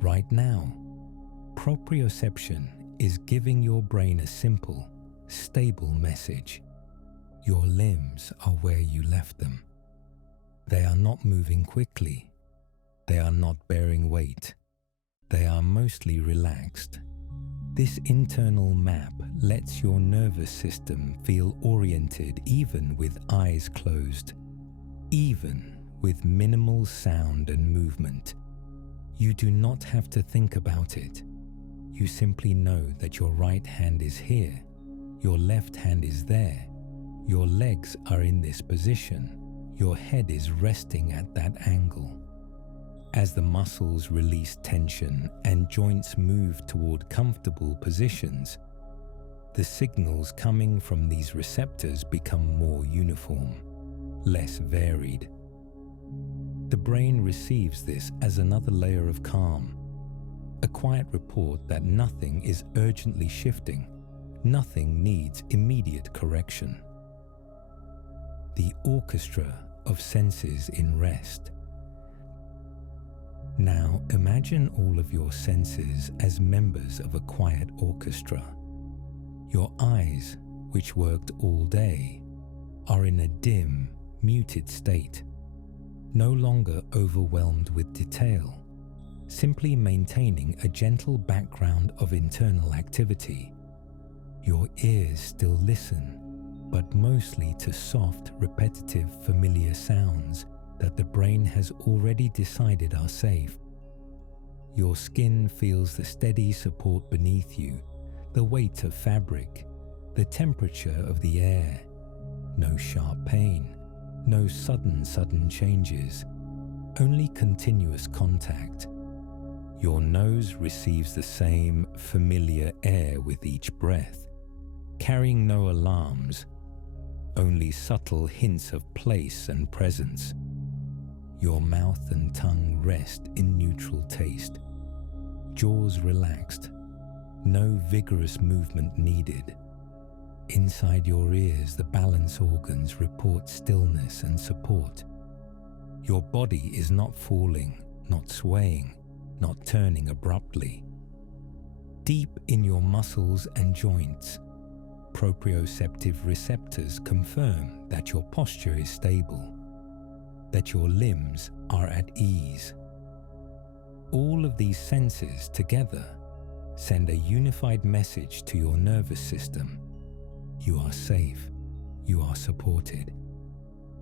Right now, proprioception is giving your brain a simple, stable message. Your limbs are where you left them. They are not moving quickly. They are not bearing weight. They are mostly relaxed. This internal map lets your nervous system feel oriented even with eyes closed, even with minimal sound and movement. You do not have to think about it. You simply know that your right hand is here, your left hand is there, your legs are in this position, your head is resting at that angle. As the muscles release tension and joints move toward comfortable positions, the signals coming from these receptors become more uniform, less varied. The brain receives this as another layer of calm, a quiet report that nothing is urgently shifting, nothing needs immediate correction. The orchestra of senses in rest. Now imagine all of your senses as members of a quiet orchestra. Your eyes, which worked all day, are in a dim, muted state, no longer overwhelmed with detail, simply maintaining a gentle background of internal activity. Your ears still listen, but mostly to soft, repetitive, familiar sounds that the brain has already decided are safe. Your skin feels the steady support beneath you, the weight of fabric, the temperature of the air. No sharp pain, no sudden changes, only continuous contact. Your nose receives the same familiar air with each breath, carrying no alarms, only subtle hints of place and presence. Your mouth and tongue rest in neutral taste, jaws relaxed, no vigorous movement needed. Inside your ears, the balance organs report stillness and support. Your body is not falling, not swaying, not turning abruptly. Deep in your muscles and joints, proprioceptive receptors confirm that your posture is stable, that your limbs are at ease. All of these senses together send a unified message to your nervous system. You are safe. You are supported.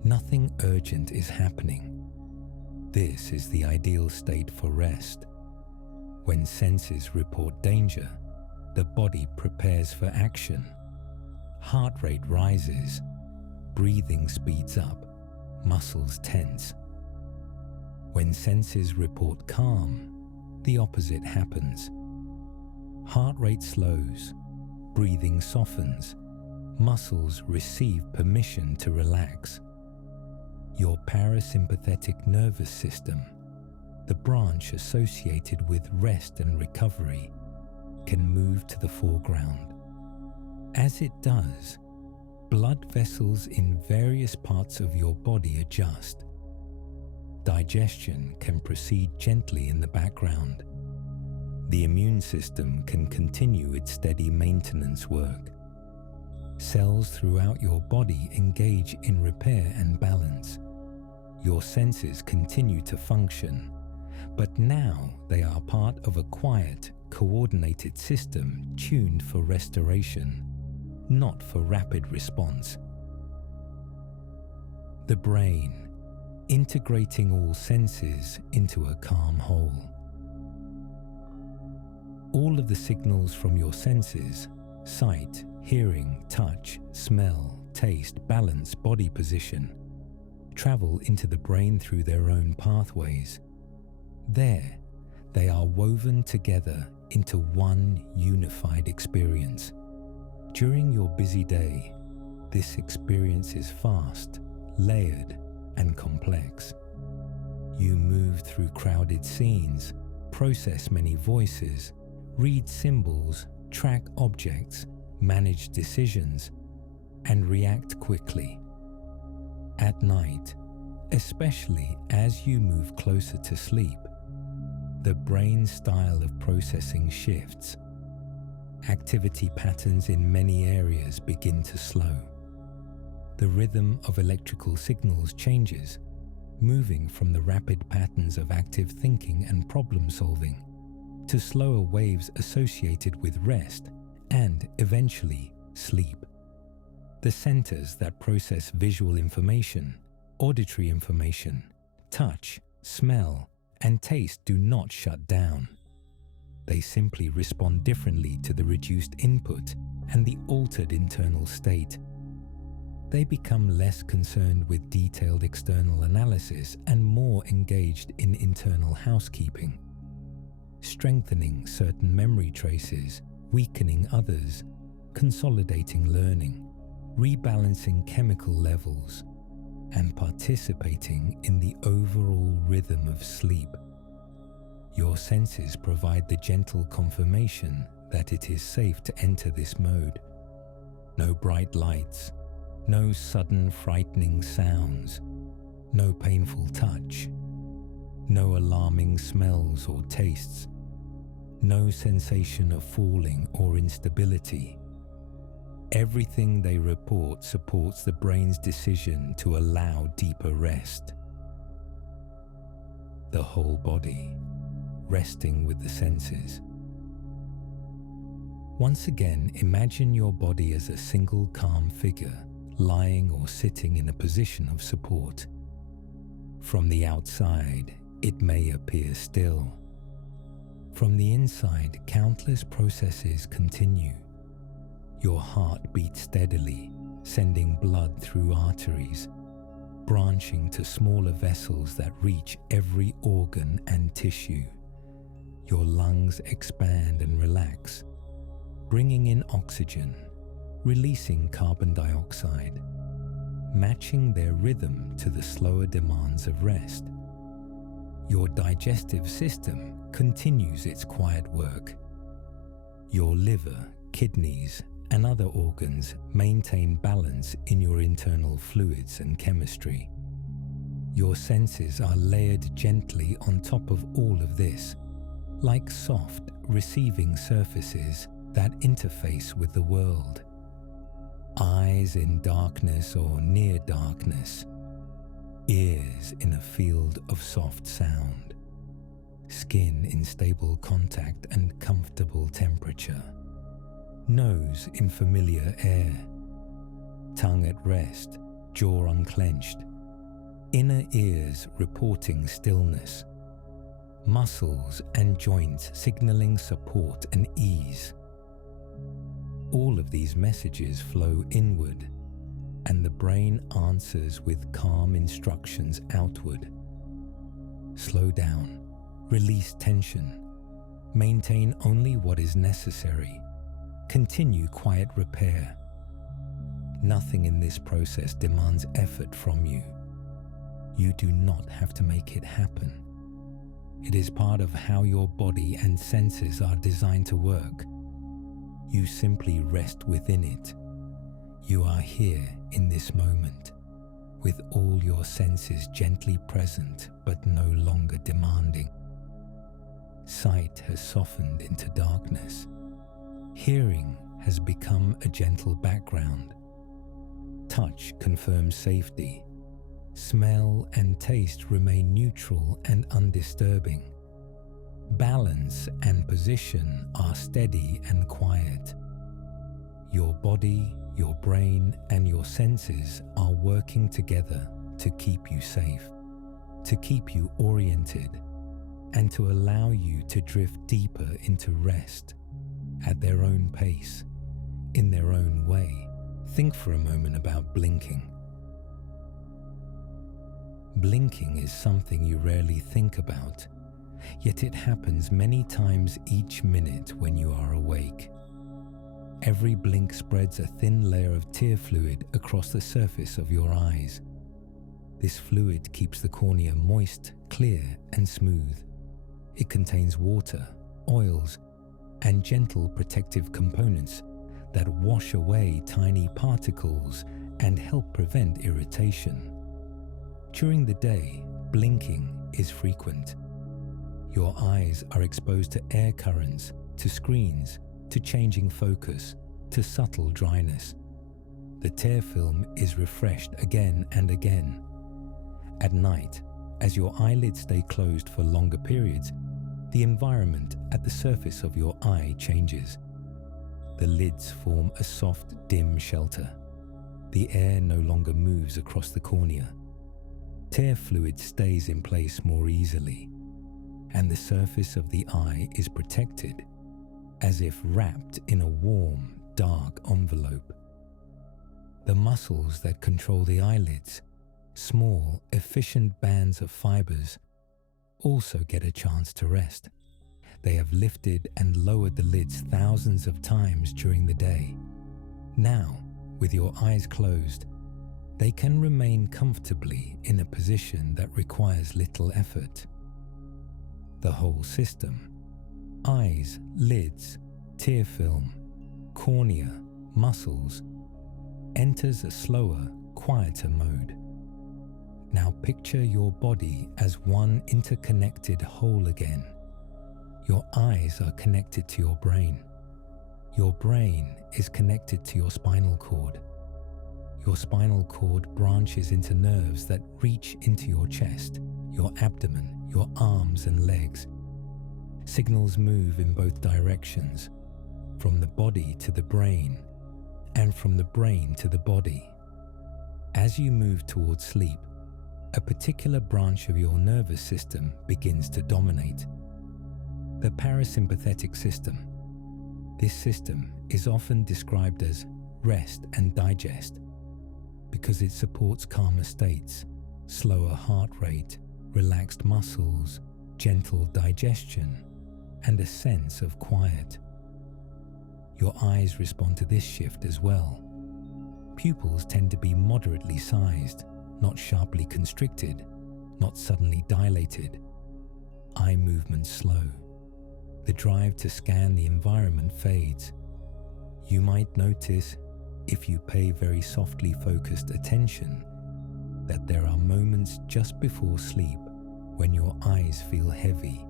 Nothing urgent is happening. This is the ideal state for rest. When senses report danger, the body prepares for action. Heart rate rises, breathing speeds up, muscles tense. When senses report calm, the opposite happens. Heart rate slows, breathing softens, muscles receive permission to relax. Your parasympathetic nervous system, the branch associated with rest and recovery, can move to the foreground. As it does, blood vessels in various parts of your body adjust. Digestion can proceed gently in the background. The immune system can continue its steady maintenance work. Cells throughout your body engage in repair and balance. Your senses continue to function, but now they are part of a quiet, coordinated system tuned for restoration, not for rapid response. The brain, integrating all senses into a calm whole. All of the signals from your senses, sight, hearing, touch, smell, taste, balance, body position, travel into the brain through their own pathways. There, they are woven together into one unified experience. During your busy day, this experience is fast, layered, and complex. You move through crowded scenes, process many voices, read symbols, track objects, manage decisions, and react quickly. At night, especially as you move closer to sleep, the brain's style of processing shifts. Activity patterns in many areas begin to slow. The rhythm of electrical signals changes, moving from the rapid patterns of active thinking and problem solving to slower waves associated with rest and, eventually, sleep. The centers that process visual information, auditory information, touch, smell, and taste do not shut down. They simply respond differently to the reduced input and the altered internal state. They become less concerned with detailed external analysis and more engaged in internal housekeeping, strengthening certain memory traces, weakening others, consolidating learning, rebalancing chemical levels, and participating in the overall rhythm of sleep. Your senses provide the gentle confirmation that it is safe to enter this mode. No bright lights, no sudden frightening sounds, no painful touch, no alarming smells or tastes, no sensation of falling or instability. Everything they report supports the brain's decision to allow deeper rest. The whole body, resting with the senses. Once again, imagine your body as a single calm figure, lying or sitting in a position of support. From the outside, it may appear still. From the inside, countless processes continue. Your heart beats steadily, sending blood through arteries, branching to smaller vessels that reach every organ and tissue. Your lungs expand and relax, bringing in oxygen, releasing carbon dioxide, matching their rhythm to the slower demands of rest. Your digestive system continues its quiet work. Your liver, kidneys, and other organs maintain balance in your internal fluids and chemistry. Your senses are layered gently on top of all of this, like soft, receiving surfaces that interface with the world. Eyes in darkness or near darkness, ears in a field of soft sound, skin in stable contact and comfortable temperature, nose in familiar air, tongue at rest, jaw unclenched, inner ears reporting stillness, muscles and joints signaling support and ease. All of these messages flow inward, and the brain answers with calm instructions outward. Slow down, release tension, maintain only what is necessary, continue quiet repair. Nothing in this process demands effort from you. You do not have to make it happen. It is part of how your body and senses are designed to work. You simply rest within it. You are here in this moment, with all your senses gently present but no longer demanding. Sight has softened into darkness. Hearing has become a gentle background. Touch confirms safety. Smell and taste remain neutral and undisturbing. Balance and position are steady and quiet. Your body, your brain, and your senses are working together to keep you safe, to keep you oriented, and to allow you to drift deeper into rest at their own pace, in their own way. Think for a moment about blinking. Blinking is something you rarely think about, yet it happens many times each minute when you are awake. Every blink spreads a thin layer of tear fluid across the surface of your eyes. This fluid keeps the cornea moist, clear, and smooth. It contains water, oils, and gentle protective components that wash away tiny particles and help prevent irritation. During the day, blinking is frequent. Your eyes are exposed to air currents, to screens, to changing focus, to subtle dryness. The tear film is refreshed again and again. At night, as your eyelids stay closed for longer periods, the environment at the surface of your eye changes. The lids form a soft, dim shelter. The air no longer moves across the cornea. Tear fluid stays in place more easily, and the surface of the eye is protected, as if wrapped in a warm, dark envelope. The muscles that control the eyelids, small, efficient bands of fibers, also get a chance to rest. They have lifted and lowered the lids thousands of times during the day. Now, with your eyes closed, they can remain comfortably in a position that requires little effort. The whole system, eyes, lids, tear film, cornea, muscles, enters a slower, quieter mode. Now picture your body as one interconnected whole again. Your eyes are connected to your brain. Your brain is connected to your spinal cord. Your spinal cord branches into nerves that reach into your chest, your abdomen, your arms and legs. Signals move in both directions, from the body to the brain, and from the brain to the body. As you move towards sleep, a particular branch of your nervous system begins to dominate. The parasympathetic system. This system is often described as rest and digest because it supports calmer states, slower heart rate, relaxed muscles, gentle digestion, and a sense of quiet. Your eyes respond to this shift as well. Pupils tend to be moderately sized, not sharply constricted, not suddenly dilated. Eye movement slow. The drive to scan the environment fades. You might notice, if you pay very softly focused attention, that there are moments just before sleep when your eyes feel heavy,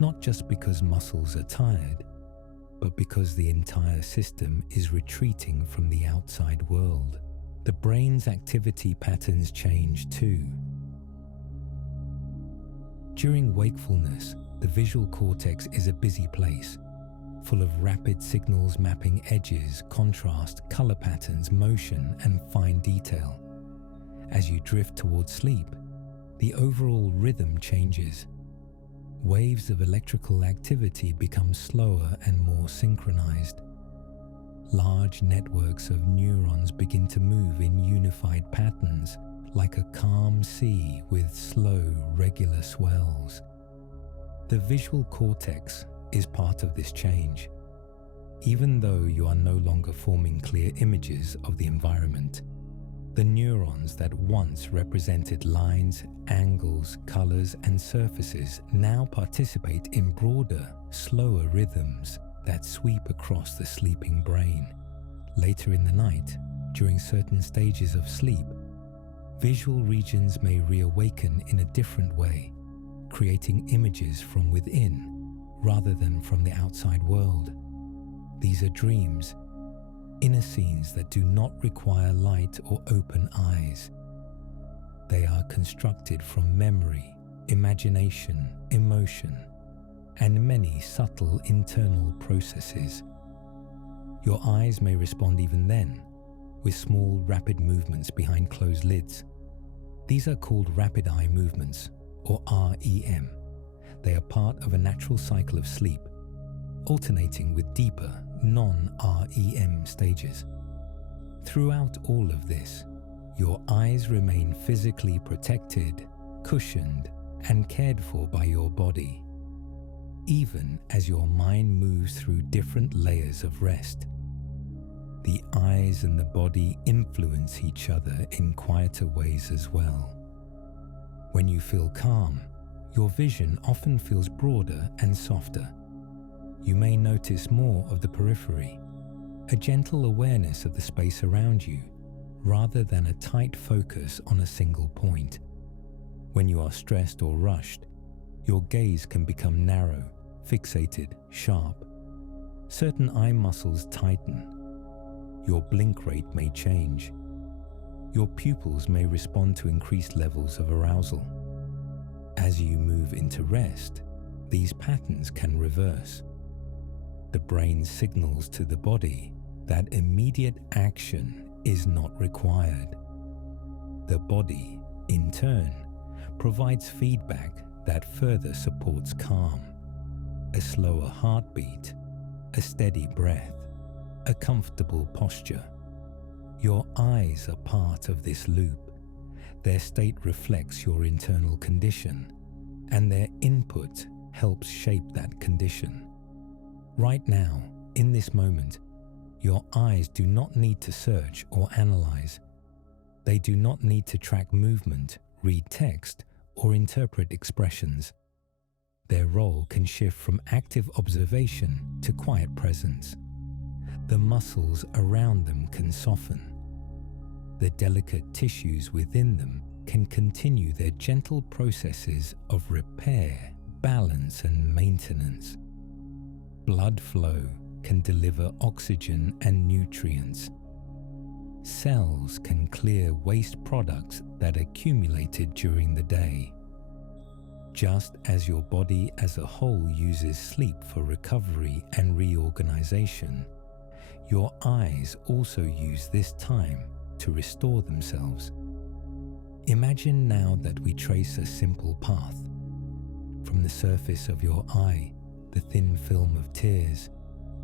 not just because muscles are tired, but because the entire system is retreating from the outside world. The brain's activity patterns change too. During wakefulness, the visual cortex is a busy place, full of rapid signals mapping edges, contrast, color patterns, motion, and fine detail. As you drift towards sleep, the overall rhythm changes. Waves of electrical activity become slower and more synchronized. Large networks of neurons begin to move in unified patterns, like a calm sea with slow, regular swells. The visual cortex is part of this change. Even though you are no longer forming clear images of the environment, the neurons that once represented lines, angles, colors, and surfaces now participate in broader, slower rhythms that sweep across the sleeping brain. Later in the night, during certain stages of sleep, visual regions may reawaken in a different way, creating images from within rather than from the outside world. These are dreams, inner scenes that do not require light or open eyes. They are constructed from memory, imagination, emotion, and many subtle internal processes. Your eyes may respond even then, with small, rapid movements behind closed lids. These are called rapid eye movements, or REM. They are part of a natural cycle of sleep, alternating with deeper, non-REM stages. Throughout all of this, your eyes remain physically protected, cushioned, and cared for by your body, even as your mind moves through different layers of rest. The eyes and the body influence each other in quieter ways as well. When you feel calm, your vision often feels broader and softer. You may notice more of the periphery, a gentle awareness of the space around you, rather than a tight focus on a single point. When you are stressed or rushed, your gaze can become narrow, fixated, sharp. Certain eye muscles tighten. Your blink rate may change. Your pupils may respond to increased levels of arousal. As you move into rest, these patterns can reverse. The brain signals to the body that immediate action is not required. The body, in turn, provides feedback that further supports calm. A slower heartbeat, a steady breath, a comfortable posture. Your eyes are part of this loop. Their state reflects your internal condition, and their input helps shape that condition. Right now, in this moment, your eyes do not need to search or analyze. They do not need to track movement, read text, or interpret expressions. Their role can shift from active observation to quiet presence. The muscles around them can soften. The delicate tissues within them can continue their gentle processes of repair, balance, and maintenance. Blood flow can deliver oxygen and nutrients. Cells can clear waste products that accumulated during the day. Just as your body as a whole uses sleep for recovery and reorganization, your eyes also use this time to restore themselves. Imagine now that we trace a simple path. From the surface of your eye, the thin film of tears,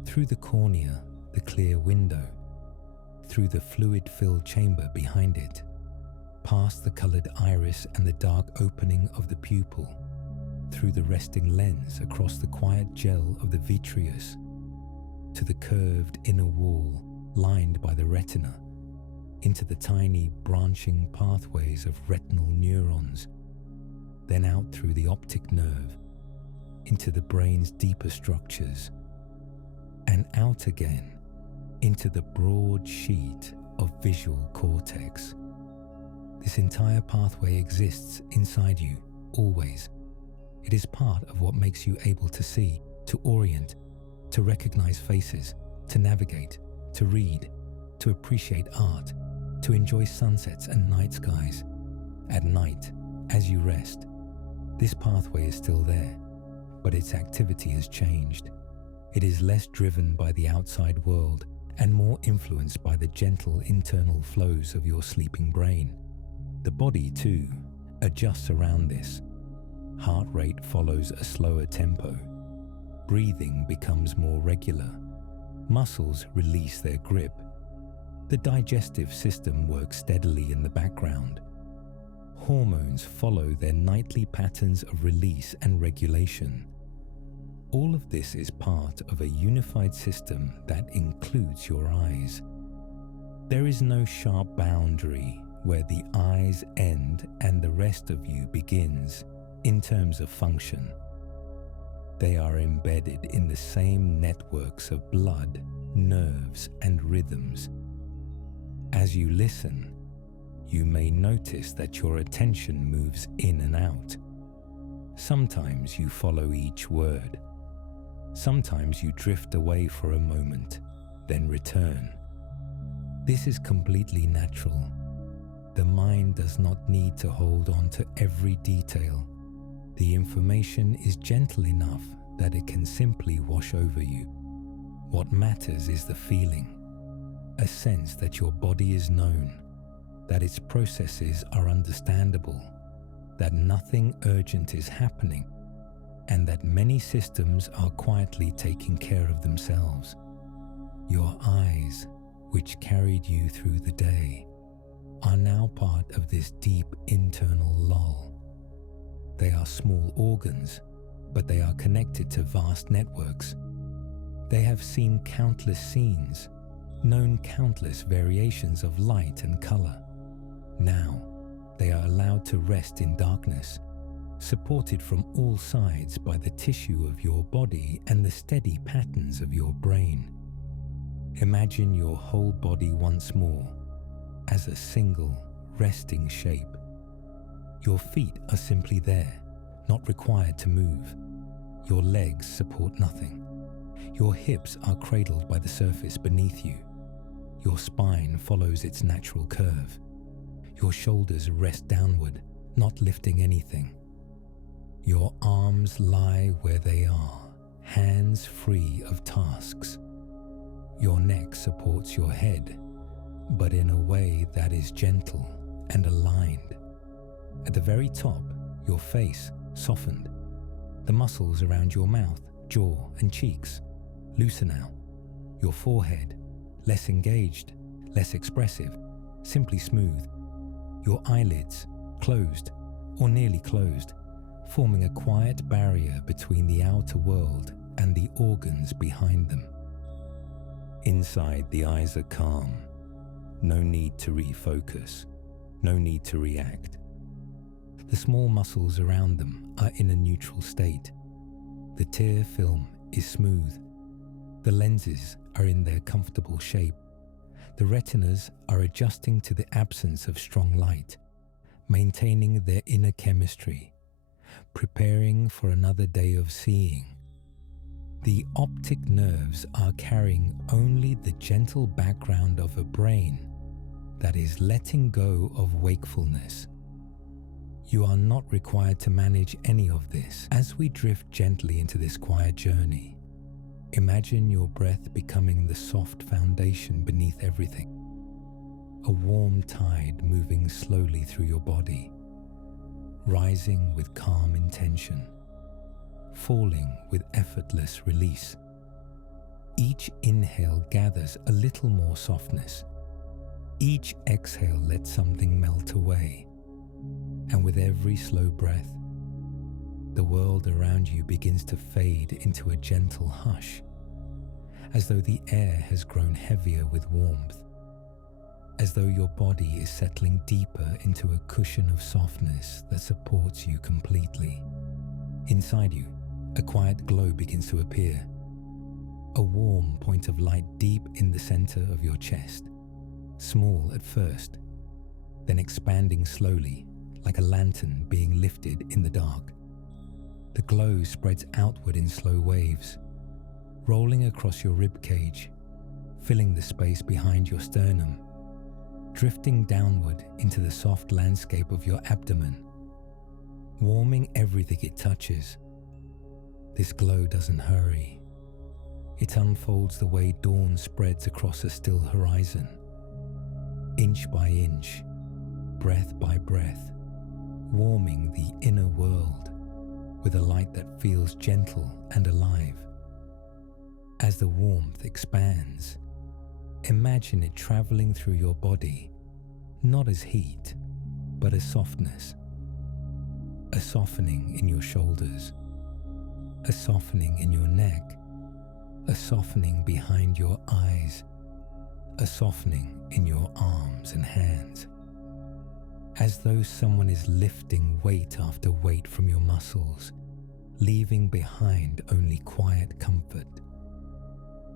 through the cornea, the clear window, through the fluid-filled chamber behind it, past the colored iris and the dark opening of the pupil, through the resting lens across the quiet gel of the vitreous, to the curved inner wall lined by the retina, into the tiny branching pathways of retinal neurons, then out through the optic nerve, into the brain's deeper structures, and out again into the broad sheet of visual cortex. This entire pathway exists inside you, always. It is part of what makes you able to see, to orient, to recognize faces, to navigate, to read, to appreciate art, to enjoy sunsets and night skies. At night, as you rest, this pathway is still there, but its activity has changed. It is less driven by the outside world and more influenced by the gentle internal flows of your sleeping brain. The body, too, adjusts around this. Heart rate follows a slower tempo. Breathing becomes more regular. Muscles release their grip. The digestive system works steadily in the background. Hormones follow their nightly patterns of release and regulation. All of this is part of a unified system that includes your eyes. There is no sharp boundary where the eyes end and the rest of you begins in terms of function. They are embedded in the same networks of blood, nerves, and rhythms. As you listen, you may notice that your attention moves in and out. Sometimes you follow each word. Sometimes you drift away for a moment, then return. This is completely natural. The mind does not need to hold on to every detail. The information is gentle enough that it can simply wash over you. What matters is the feeling, a sense that your body is known, that its processes are understandable, that nothing urgent is happening, and that many systems are quietly taking care of themselves. Your eyes, which carried you through the day, are now part of this deep internal lull. They are small organs, but they are connected to vast networks. They have seen countless scenes, known countless variations of light and color. Now, they are allowed to rest in darkness, supported from all sides by the tissue of your body and the steady patterns of your brain. Imagine your whole body once more as a single, resting shape. Your feet are simply there, not required to move. Your legs support nothing. Your hips are cradled by the surface beneath you. Your spine follows its natural curve. Your shoulders rest downward, not lifting anything. Your arms lie where they are, hands free of tasks. Your neck supports your head, but in a way that is gentle and aligned. At the very top, your face softened. The muscles around your mouth, jaw, and cheeks loosen out. Your forehead, less engaged, less expressive, simply smooth. Your eyelids, closed or nearly closed, forming a quiet barrier between the outer world and the organs behind them. Inside, the eyes are calm. No need to refocus. No need to react. The small muscles around them are in a neutral state. The tear film is smooth. The lenses are in their comfortable shape. The retinas are adjusting to the absence of strong light, maintaining their inner chemistry, preparing for another day of seeing. The optic nerves are carrying only the gentle background of a brain that is letting go of wakefulness. You are not required to manage any of this. As we drift gently into this quiet journey, imagine your breath becoming the soft foundation beneath everything. A warm tide moving slowly through your body, rising with calm intention, falling with effortless release. Each inhale gathers a little more softness. Each exhale lets something melt away. And with every slow breath, the world around you begins to fade into a gentle hush, as though the air has grown heavier with warmth, as though your body is settling deeper into a cushion of softness that supports you completely. Inside you, a quiet glow begins to appear, a warm point of light deep in the center of your chest, small at first, then expanding slowly like a lantern being lifted in the dark. The glow spreads outward in slow waves, rolling across your rib cage, filling the space behind your sternum, drifting downward into the soft landscape of your abdomen, warming everything it touches. This glow doesn't hurry. It unfolds the way dawn spreads across a still horizon, inch by inch, breath by breath, warming the inner world with a light that feels gentle and alive. As the warmth expands, imagine it traveling through your body, not as heat, but as softness. A softening in your shoulders, a softening in your neck, a softening behind your eyes, a softening in your arms and hands. As though someone is lifting weight after weight from your muscles, leaving behind only quiet comfort.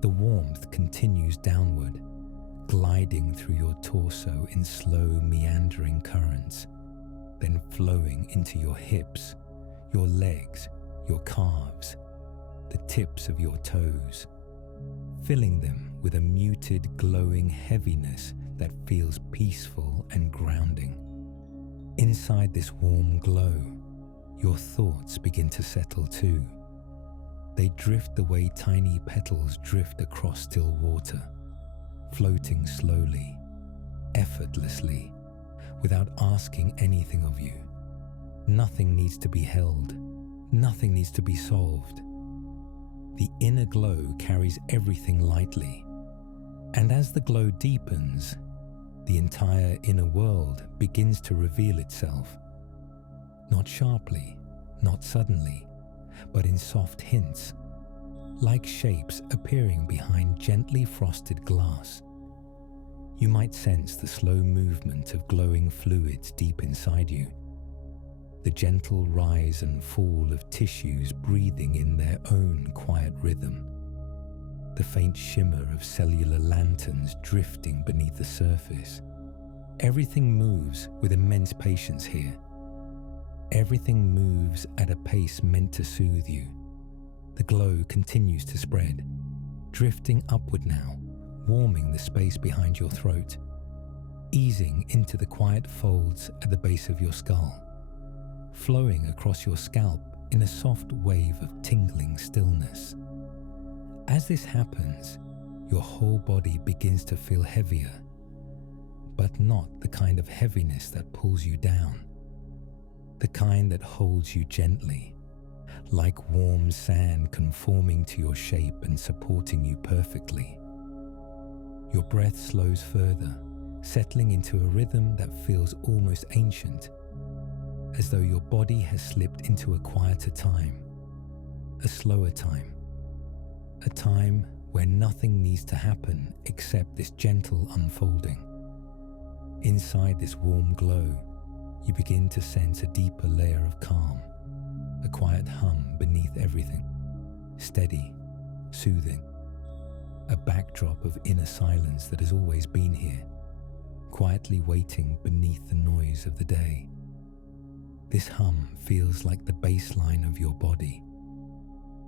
The warmth continues downward, gliding through your torso in slow meandering currents, then flowing into your hips, your legs, your calves, the tips of your toes, filling them with a muted glowing heaviness that feels peaceful and grounding. Inside this warm glow, your thoughts begin to settle too. They drift the way tiny petals drift across still water, floating slowly, effortlessly, without asking anything of you. Nothing needs to be held. Nothing needs to be solved. The inner glow carries everything lightly, and as the glow deepens, the entire inner world begins to reveal itself. Not sharply, not suddenly, but in soft hints, like shapes appearing behind gently frosted glass. You might sense the slow movement of glowing fluids deep inside you, the gentle rise and fall of tissues breathing in their own quiet rhythm, the faint shimmer of cellular lanterns drifting beneath the surface. Everything moves with immense patience here. Everything moves at a pace meant to soothe you. The glow continues to spread, drifting upward now, warming the space behind your throat, easing into the quiet folds at the base of your skull, flowing across your scalp in a soft wave of tingling stillness. As this happens, your whole body begins to feel heavier, but not the kind of heaviness that pulls you down, the kind that holds you gently, like warm sand conforming to your shape and supporting you perfectly. Your breath slows further, settling into a rhythm that feels almost ancient, as though your body has slipped into a quieter time, a slower time, a time where nothing needs to happen except this gentle unfolding. Inside this warm glow, you begin to sense a deeper layer of calm, a quiet hum beneath everything, steady, soothing, a backdrop of inner silence that has always been here, quietly waiting beneath the noise of the day. This hum feels like the baseline of your body,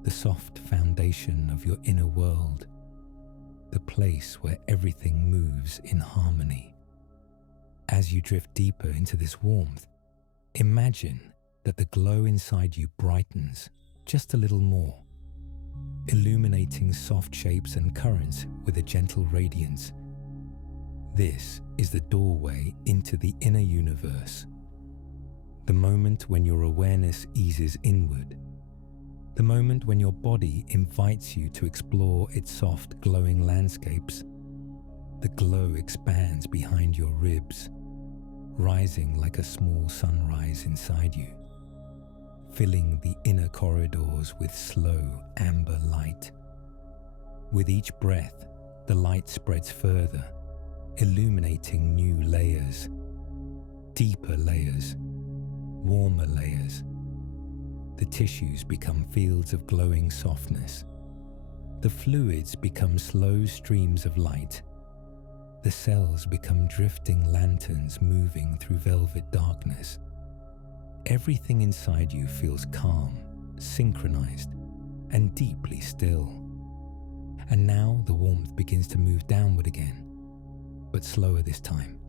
the soft foundation of your inner world, the place where everything moves in harmony. As you drift deeper into this warmth, imagine that the glow inside you brightens just a little more, illuminating soft shapes and currents with a gentle radiance. This is the doorway into the inner universe, the moment when your awareness eases inward, the moment when your body invites you to explore its soft, glowing landscapes. The glow expands behind your ribs, rising like a small sunrise inside you, filling the inner corridors with slow amber light. With each breath, the light spreads further, illuminating new layers, deeper layers, warmer layers. The tissues become fields of glowing softness. The fluids become slow streams of light. The cells become drifting lanterns moving through velvet darkness. Everything inside you feels calm, synchronized, and deeply still. And now the warmth begins to move downward again, but slower this time,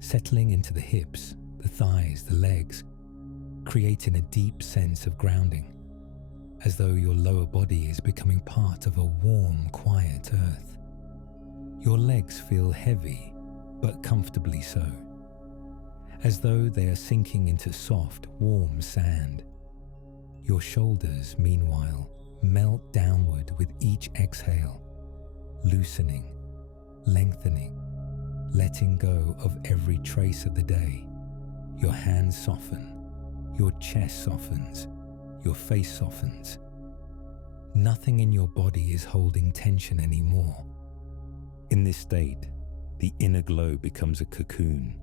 settling into the hips, the thighs, the legs, creating a deep sense of grounding, as though your lower body is becoming part of a warm, quiet earth. Your legs feel heavy, but comfortably so. as though they are sinking into soft, warm sand. Your shoulders, meanwhile, melt downward with each exhale, loosening, lengthening, letting go of every trace of the day. Your hands soften, your chest softens, your face softens. Nothing in your body is holding tension anymore. In this state, the inner glow becomes a cocoon,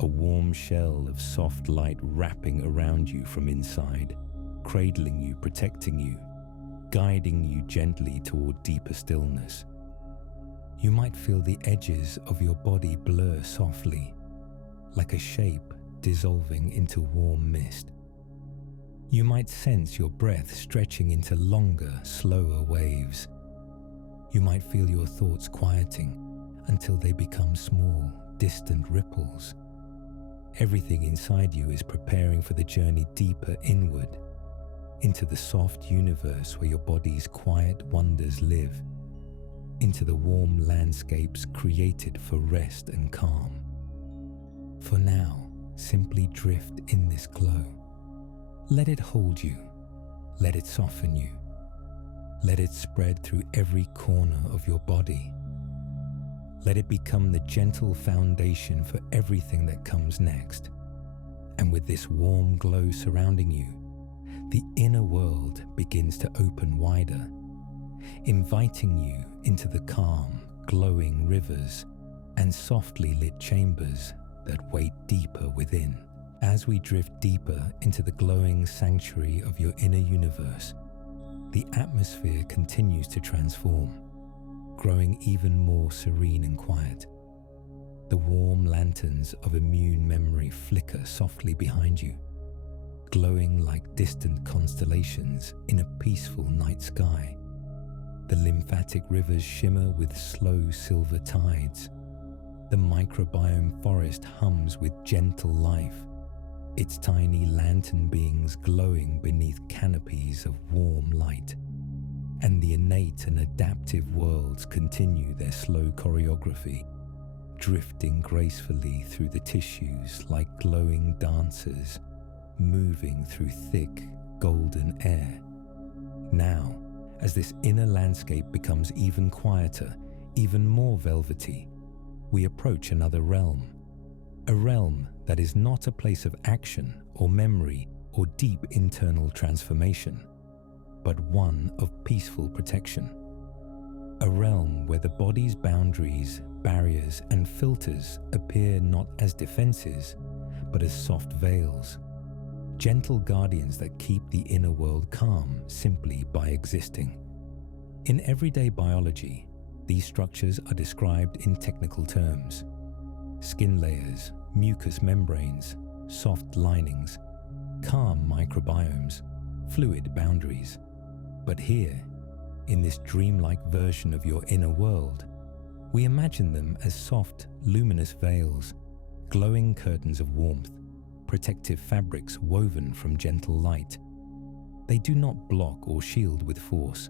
a warm shell of soft light wrapping around you from inside, cradling you, protecting you, guiding you gently toward deeper stillness. You might feel the edges of your body blur softly, like a shape dissolving into warm mist. You might sense your breath stretching into longer, slower waves. You might feel your thoughts quieting until they become small, distant ripples. Everything inside you is preparing for the journey deeper inward, into the soft universe where your body's quiet wonders live, into the warm landscapes created for rest and calm. For now, simply drift in this glow. Let it hold you. Let it soften you. Let it spread through every corner of your body. Let it become the gentle foundation for everything that comes next. And with this warm glow surrounding you, the inner world begins to open wider, inviting you into the calm, glowing rivers and softly lit chambers that wait deeper within. As we drift deeper into the glowing sanctuary of your inner universe, the atmosphere continues to transform, growing even more serene and quiet. The warm lanterns of immune memory flicker softly behind you, glowing like distant constellations in a peaceful night sky. The lymphatic rivers shimmer with slow silver tides. The microbiome forest hums with gentle life, its tiny lantern beings glowing beneath canopies of warm light. And the innate and adaptive worlds continue their slow choreography, drifting gracefully through the tissues like glowing dancers, moving through thick, golden air. Now, as this inner landscape becomes even quieter, even more velvety, we approach another realm. A realm that is not a place of action or memory or deep internal transformation, but one of peaceful protection. A realm where the body's boundaries, barriers, and filters appear not as defenses, but as soft veils, gentle guardians that keep the inner world calm simply by existing. In everyday biology, these structures are described in technical terms: skin layers, mucous membranes, soft linings, calm microbiomes, fluid boundaries. But here, in this dreamlike version of your inner world, we imagine them as soft, luminous veils, glowing curtains of warmth, protective fabrics woven from gentle light. They do not block or shield with force.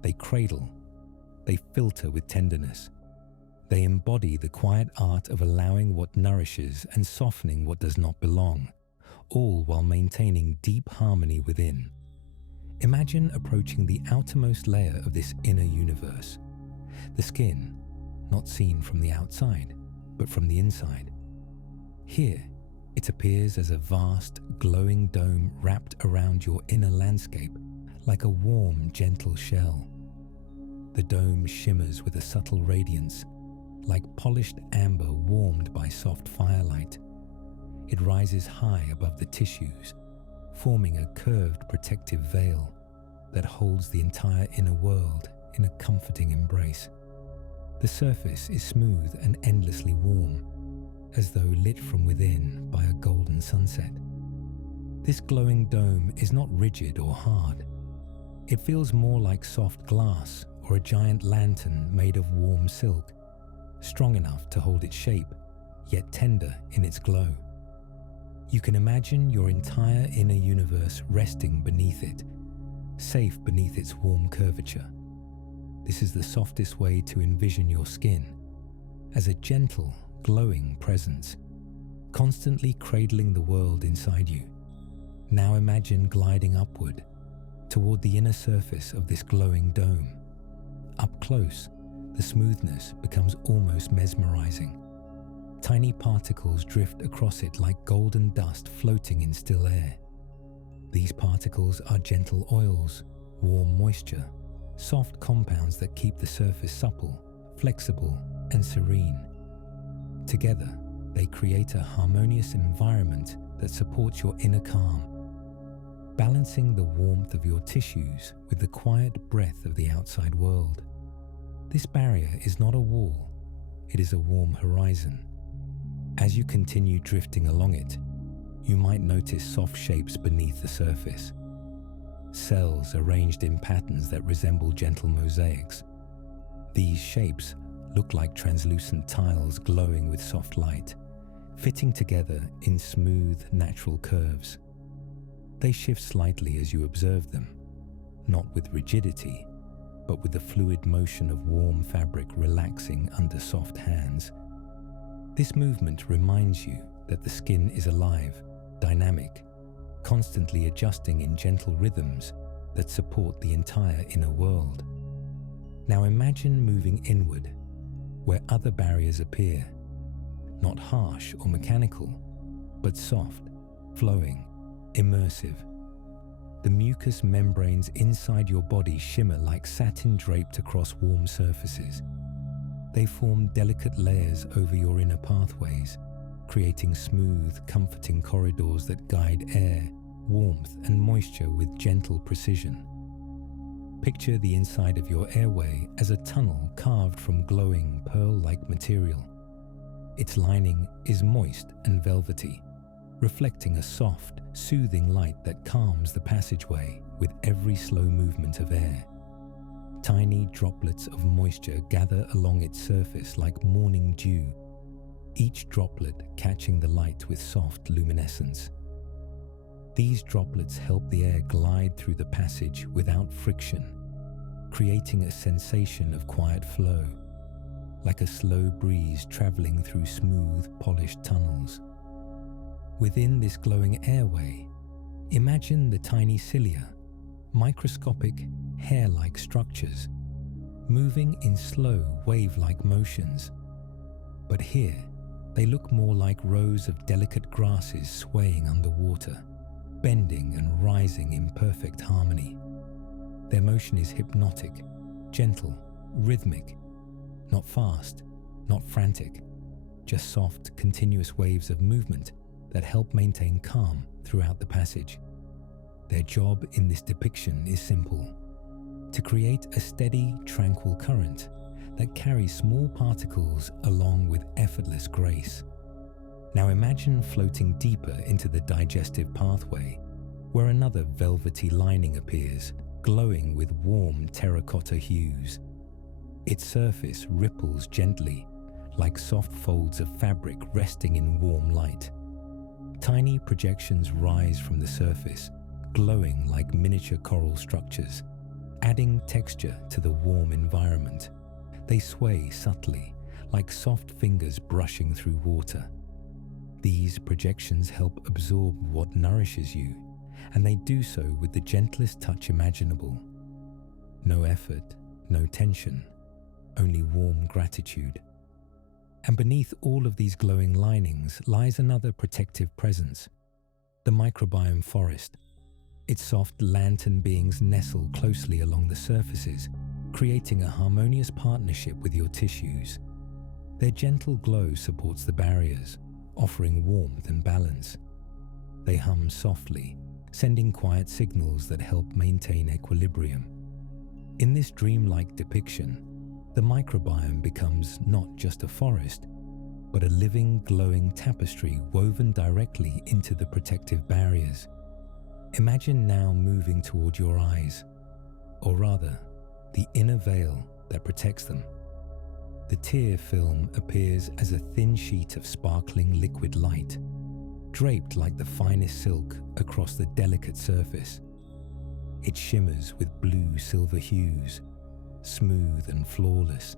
They cradle. They filter with tenderness. They embody the quiet art of allowing what nourishes and softening what does not belong, all while maintaining deep harmony within. Imagine approaching the outermost layer of this inner universe, the skin, not seen from the outside, but from the inside. Here, it appears as a vast, glowing dome wrapped around your inner landscape like a warm, gentle shell. The dome shimmers with a subtle radiance, like polished amber warmed by soft firelight. It rises high above the tissues, forming a curved protective veil that holds the entire inner world in a comforting embrace. The surface is smooth and endlessly warm, as though lit from within by a golden sunset. This glowing dome is not rigid or hard. It feels more like soft glass or a giant lantern made of warm silk, strong enough to hold its shape, yet tender in its glow. You can imagine your entire inner universe resting beneath it, safe beneath its warm curvature. This is the softest way to envision your skin, as a gentle, glowing presence, constantly cradling the world inside you. Now imagine gliding upward toward the inner surface of this glowing dome. Up close, the smoothness becomes almost mesmerizing. Tiny particles drift across it like golden dust floating in still air. These particles are gentle oils, warm moisture, soft compounds that keep the surface supple, flexible, and serene. Together, they create a harmonious environment that supports your inner calm, balancing the warmth of your tissues with the quiet breath of the outside world. This barrier is not a wall, it is a warm horizon. As you continue drifting along it, you might notice soft shapes beneath the surface. Cells arranged in patterns that resemble gentle mosaics. These shapes look like translucent tiles glowing with soft light, fitting together in smooth, natural curves. They shift slightly as you observe them, not with rigidity, but with the fluid motion of warm fabric relaxing under soft hands. This movement reminds you that the skin is alive, dynamic, constantly adjusting in gentle rhythms that support the entire inner world. Now imagine moving inward, where other barriers appear, not harsh or mechanical, but soft, flowing, immersive. The mucous membranes inside your body shimmer like satin draped across warm surfaces. They form delicate layers over your inner pathways, creating smooth, comforting corridors that guide air, warmth, and moisture with gentle precision. Picture the inside of your airway as a tunnel carved from glowing, pearl-like material. Its lining is moist and velvety, reflecting a soft, soothing light that calms the passageway with every slow movement of air. Tiny droplets of moisture gather along its surface like morning dew, each droplet catching the light with soft luminescence. These droplets help the air glide through the passage without friction, creating a sensation of quiet flow, like a slow breeze traveling through smooth, polished tunnels. Within this glowing airway, imagine the tiny cilia, microscopic, hair-like structures, moving in slow, wave-like motions. But here, they look more like rows of delicate grasses swaying underwater, bending and rising in perfect harmony. Their motion is hypnotic, gentle, rhythmic, not fast, not frantic, just soft, continuous waves of movement that help maintain calm throughout the passage. Their job in this depiction is simple: to create a steady, tranquil current that carries small particles along with effortless grace. Now imagine floating deeper into the digestive pathway, where another velvety lining appears, glowing with warm terracotta hues. Its surface ripples gently, like soft folds of fabric resting in warm light. Tiny projections rise from the surface, glowing like miniature coral structures, adding texture to the warm environment. They sway subtly, like soft fingers brushing through water. These projections help absorb what nourishes you, and they do so with the gentlest touch imaginable. No effort, no tension, only warm gratitude. And beneath all of these glowing linings lies another protective presence: the microbiome forest. Its soft lantern beings nestle closely along the surfaces, creating a harmonious partnership with your tissues. Their gentle glow supports the barriers, offering warmth and balance. They hum softly, sending quiet signals that help maintain equilibrium. In this dreamlike depiction, the microbiome becomes not just a forest, but a living, glowing tapestry woven directly into the protective barriers. Imagine now moving toward your eyes, or rather, the inner veil that protects them. The tear film appears as a thin sheet of sparkling liquid light, draped like the finest silk across the delicate surface. It shimmers with blue-silver hues, smooth and flawless,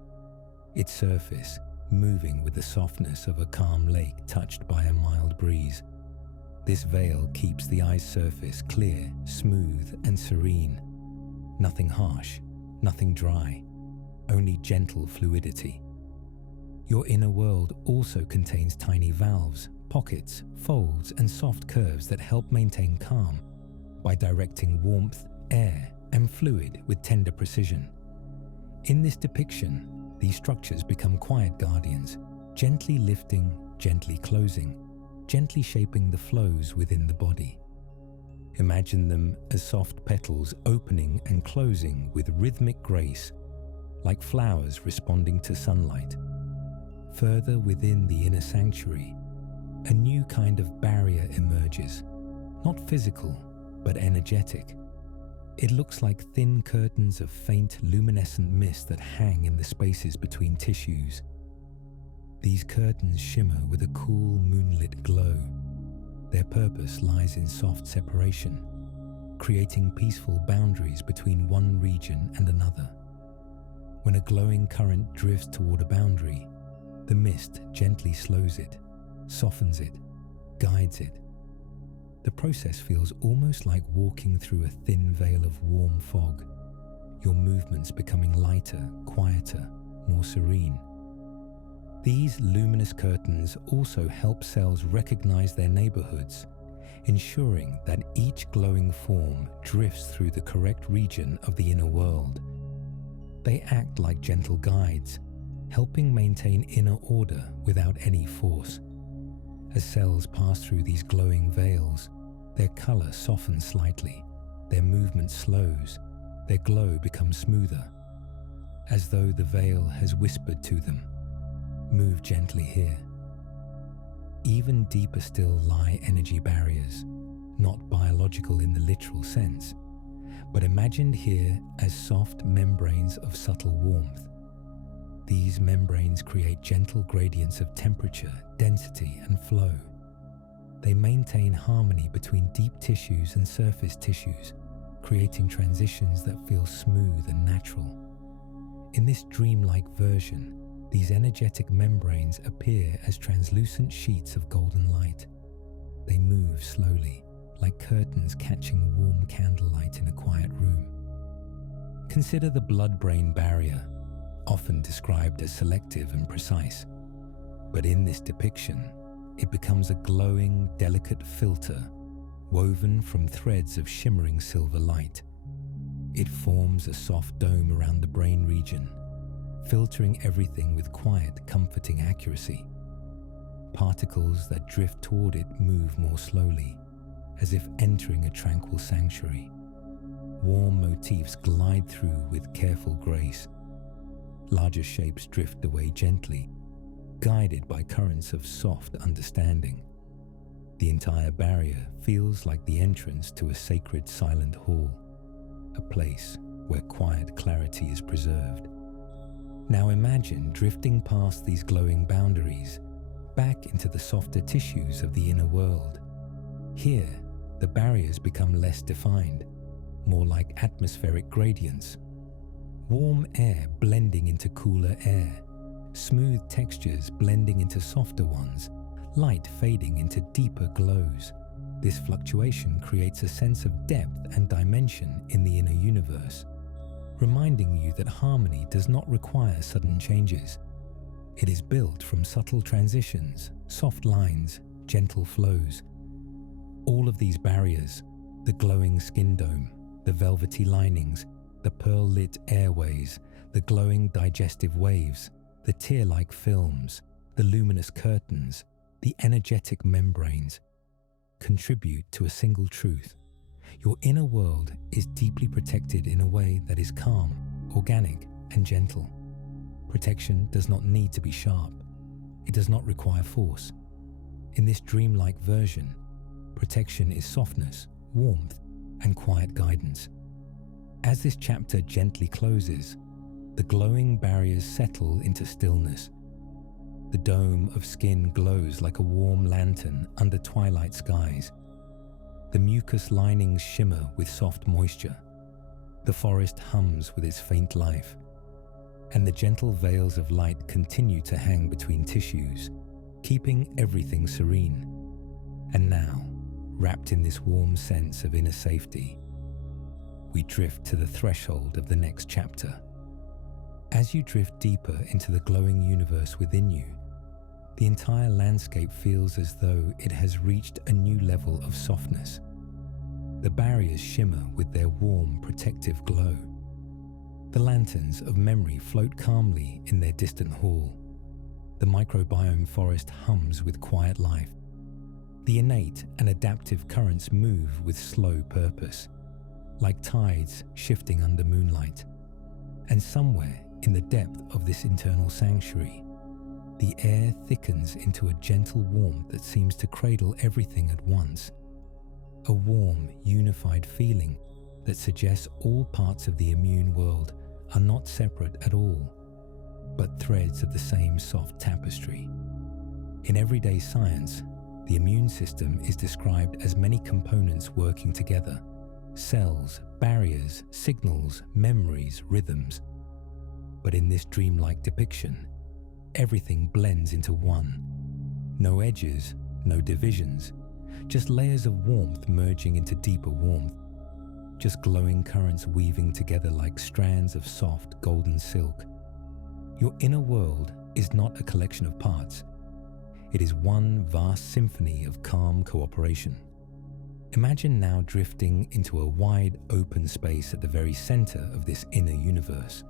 its surface moving with the softness of a calm lake touched by a mild breeze. This veil keeps the eye's surface clear, smooth, and serene. Nothing harsh, nothing dry, only gentle fluidity. Your inner world also contains tiny valves, pockets, folds, and soft curves that help maintain calm by directing warmth, air, and fluid with tender precision. In this depiction, these structures become quiet guardians, gently lifting, gently closing, gently shaping the flows within the body. Imagine them as soft petals opening and closing with rhythmic grace, like flowers responding to sunlight. Further within the inner sanctuary, a new kind of barrier emerges, not physical, but energetic. It looks like thin curtains of faint luminescent mist that hang in the spaces between tissues. These curtains shimmer with a cool moonlit glow. Their purpose lies in soft separation, creating peaceful boundaries between one region and another. When a glowing current drifts toward a boundary, the mist gently slows it, softens it, guides it. The process feels almost like walking through a thin veil of warm fog, your movements becoming lighter, quieter, more serene. These luminous curtains also help cells recognize their neighborhoods, ensuring that each glowing form drifts through the correct region of the inner world. They act like gentle guides, helping maintain inner order without any force. As cells pass through these glowing veils, their color softens slightly, their movement slows, their glow becomes smoother, as though the veil has whispered to them, "Move gently here." Even deeper still lie energy barriers, not biological in the literal sense, but imagined here as soft membranes of subtle warmth. These membranes create gentle gradients of temperature, density, and flow. They maintain harmony between deep tissues and surface tissues, creating transitions that feel smooth and natural. In this dreamlike version, these energetic membranes appear as translucent sheets of golden light. They move slowly, like curtains catching warm candlelight in a quiet room. Consider the blood-brain barrier, often described as selective and precise. But in this depiction, it becomes a glowing, delicate filter woven from threads of shimmering silver light. It forms a soft dome around the brain region, filtering everything with quiet, comforting accuracy. Particles that drift toward it move more slowly, as if entering a tranquil sanctuary. Warm motifs glide through with careful grace. Larger shapes drift away gently, guided by currents of soft understanding. The entire barrier feels like the entrance to a sacred silent hall, a place where quiet clarity is preserved. Now imagine drifting past these glowing boundaries, back into the softer tissues of the inner world. Here, the barriers become less defined, more like atmospheric gradients. Warm air blending into cooler air, smooth textures blending into softer ones, light fading into deeper glows. This fluctuation creates a sense of depth and dimension in the inner universe, reminding you that harmony does not require sudden changes. It is built from subtle transitions, soft lines, gentle flows. All of these barriers, the glowing skin dome, the velvety linings, the pearl-lit airways, the glowing digestive waves, the tear-like films, the luminous curtains, the energetic membranes, contribute to a single truth. Your inner world is deeply protected in a way that is calm, organic, and gentle. Protection does not need to be sharp. It does not require force. In this dreamlike version, protection is softness, warmth, and quiet guidance. As this chapter gently closes, the glowing barriers settle into stillness. The dome of skin glows like a warm lantern under twilight skies. The mucous linings shimmer with soft moisture. The forest hums with its faint life. and the gentle veils of light continue to hang between tissues, keeping everything serene. And now, wrapped in this warm sense of inner safety, we drift to the threshold of the next chapter. As you drift deeper into the glowing universe within you, the entire landscape feels as though it has reached a new level of softness. The barriers shimmer with their warm, protective glow. The lanterns of memory float calmly in their distant hall. The microbiome forest hums with quiet life. The innate and adaptive currents move with slow purpose, like tides shifting under moonlight. And somewhere in the depth of this internal sanctuary, the air thickens into a gentle warmth that seems to cradle everything at once. A warm, unified feeling that suggests all parts of the immune world are not separate at all, but threads of the same soft tapestry. In everyday science, the immune system is described as many components working together: cells, barriers, signals, memories, rhythms. But in this dreamlike depiction, everything blends into one. No edges, no divisions, just layers of warmth merging into deeper warmth. Just glowing currents weaving together like strands of soft golden silk. Your inner world is not a collection of parts. It is one vast symphony of calm cooperation. Imagine now drifting into a wide open space at the very center of this inner universe.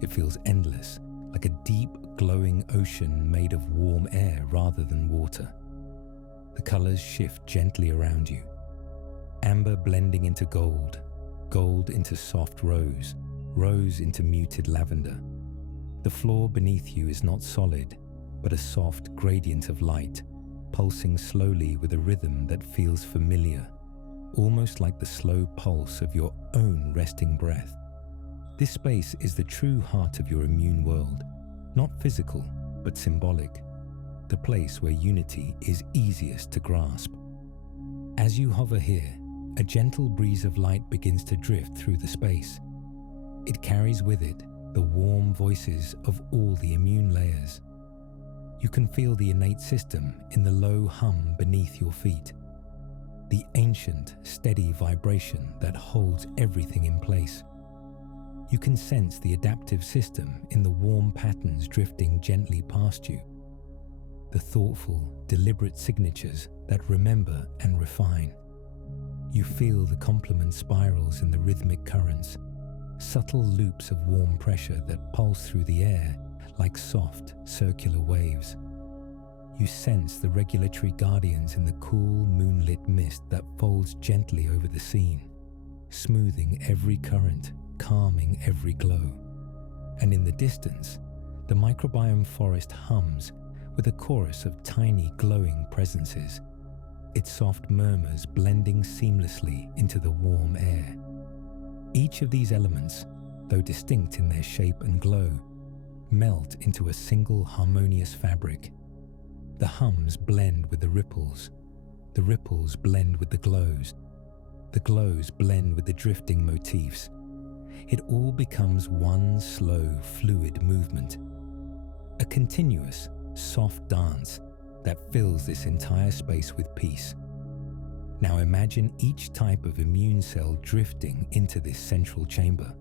It feels endless, like a deep glowing ocean made of warm air rather than water. The colors shift gently around you. Amber blending into gold, gold into soft rose, rose into muted lavender. The floor beneath you is not solid, but a soft gradient of light, pulsing slowly with a rhythm that feels familiar, almost like the slow pulse of your own resting breath. This space is the true heart of your immune world, not physical, but symbolic, the place where unity is easiest to grasp. As you hover here, a gentle breeze of light begins to drift through the space. It carries with it the warm voices of all the immune layers. You can feel the innate system in the low hum beneath your feet, the ancient, steady vibration that holds everything in place. You can sense the adaptive system in the warm patterns drifting gently past you, the thoughtful, deliberate signatures that remember and refine. You feel the complement spirals in the rhythmic currents, subtle loops of warm pressure that pulse through the air like soft, circular waves. You sense the regulatory guardians in the cool, moonlit mist that folds gently over the scene, smoothing every current, calming every glow. And in the distance, the microbiome forest hums with a chorus of tiny glowing presences, its soft murmurs blending seamlessly into the warm air. Each of these elements, though distinct in their shape and glow, melt into a single harmonious fabric. The hums blend with the ripples blend with the glows blend with the drifting motifs. It all becomes one slow, fluid movement, a continuous, soft dance that fills this entire space with peace. Now imagine each type of immune cell drifting into this central chamber,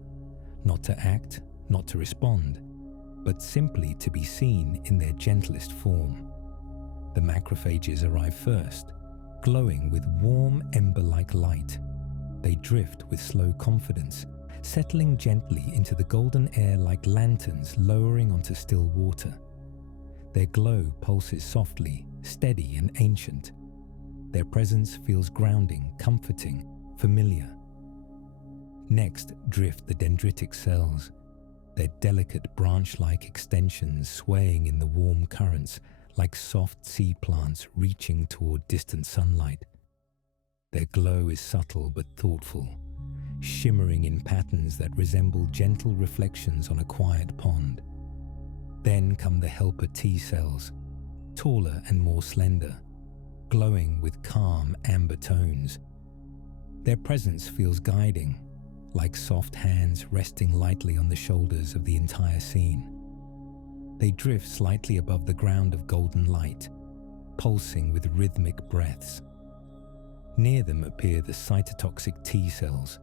not to act, not to respond, but simply to be seen in their gentlest form. The macrophages arrive first, glowing with warm ember-like light. They drift with slow confidence, settling gently into the golden air like lanterns lowering onto still water. Their glow pulses softly, steady and ancient. Their presence feels grounding, comforting, familiar. Next drift the dendritic cells, their delicate branch-like extensions swaying in the warm currents like soft sea plants reaching toward distant sunlight. Their glow is subtle but thoughtful, shimmering in patterns that resemble gentle reflections on a quiet pond. Then come the helper T cells, taller and more slender, glowing with calm amber tones. Their presence feels guiding, like soft hands resting lightly on the shoulders of the entire scene. They drift slightly above the ground of golden light, pulsing with rhythmic breaths. Near them appear the cytotoxic T cells,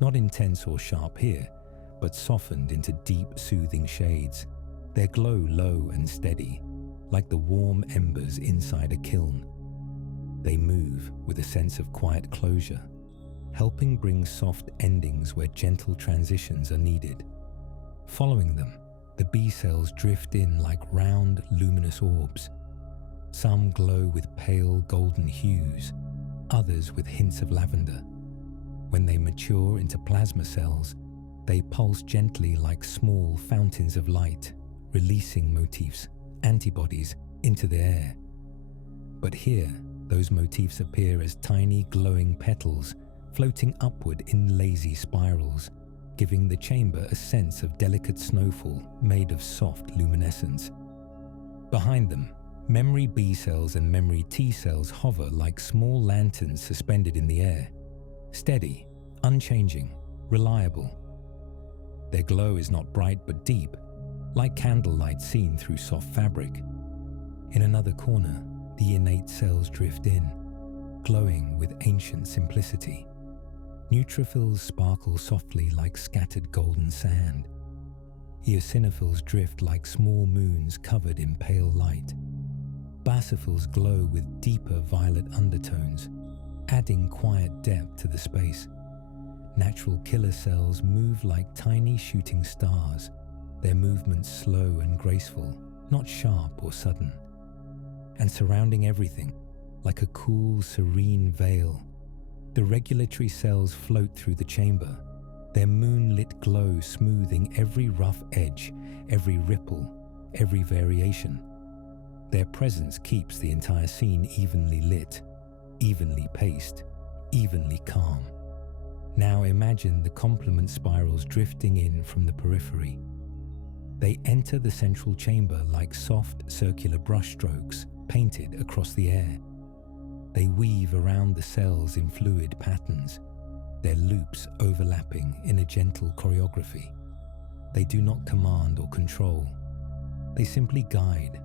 not intense or sharp here, but softened into deep, soothing shades. Their glow low and steady, like the warm embers inside a kiln. They move with a sense of quiet closure, helping bring soft endings where gentle transitions are needed. Following them, the B cells drift in like round, luminous orbs. Some glow with pale golden hues, others with hints of lavender. When they mature into plasma cells, they pulse gently like small fountains of light, releasing motifs, antibodies, into the air. But here, those motifs appear as tiny glowing petals floating upward in lazy spirals, giving the chamber a sense of delicate snowfall made of soft luminescence. Behind them, memory B cells and memory T cells hover like small lanterns suspended in the air, steady, unchanging, reliable. Their glow is not bright but deep, like candlelight seen through soft fabric. In another corner, the innate cells drift in, glowing with ancient simplicity. Neutrophils sparkle softly like scattered golden sand. Eosinophils drift like small moons covered in pale light. Basophils glow with deeper violet undertones, adding quiet depth to the space. Natural killer cells move like tiny shooting stars, their movements slow and graceful, not sharp or sudden. And surrounding everything, like a cool, serene veil, the regulatory cells float through the chamber, their moonlit glow smoothing every rough edge, every ripple, every variation. Their presence keeps the entire scene evenly lit, evenly paced, evenly calm. Now imagine the complement spirals drifting in from the periphery. They enter the central chamber like soft circular brushstrokes painted across the air. They weave around the cells in fluid patterns, their loops overlapping in a gentle choreography. They do not command or control. They simply guide,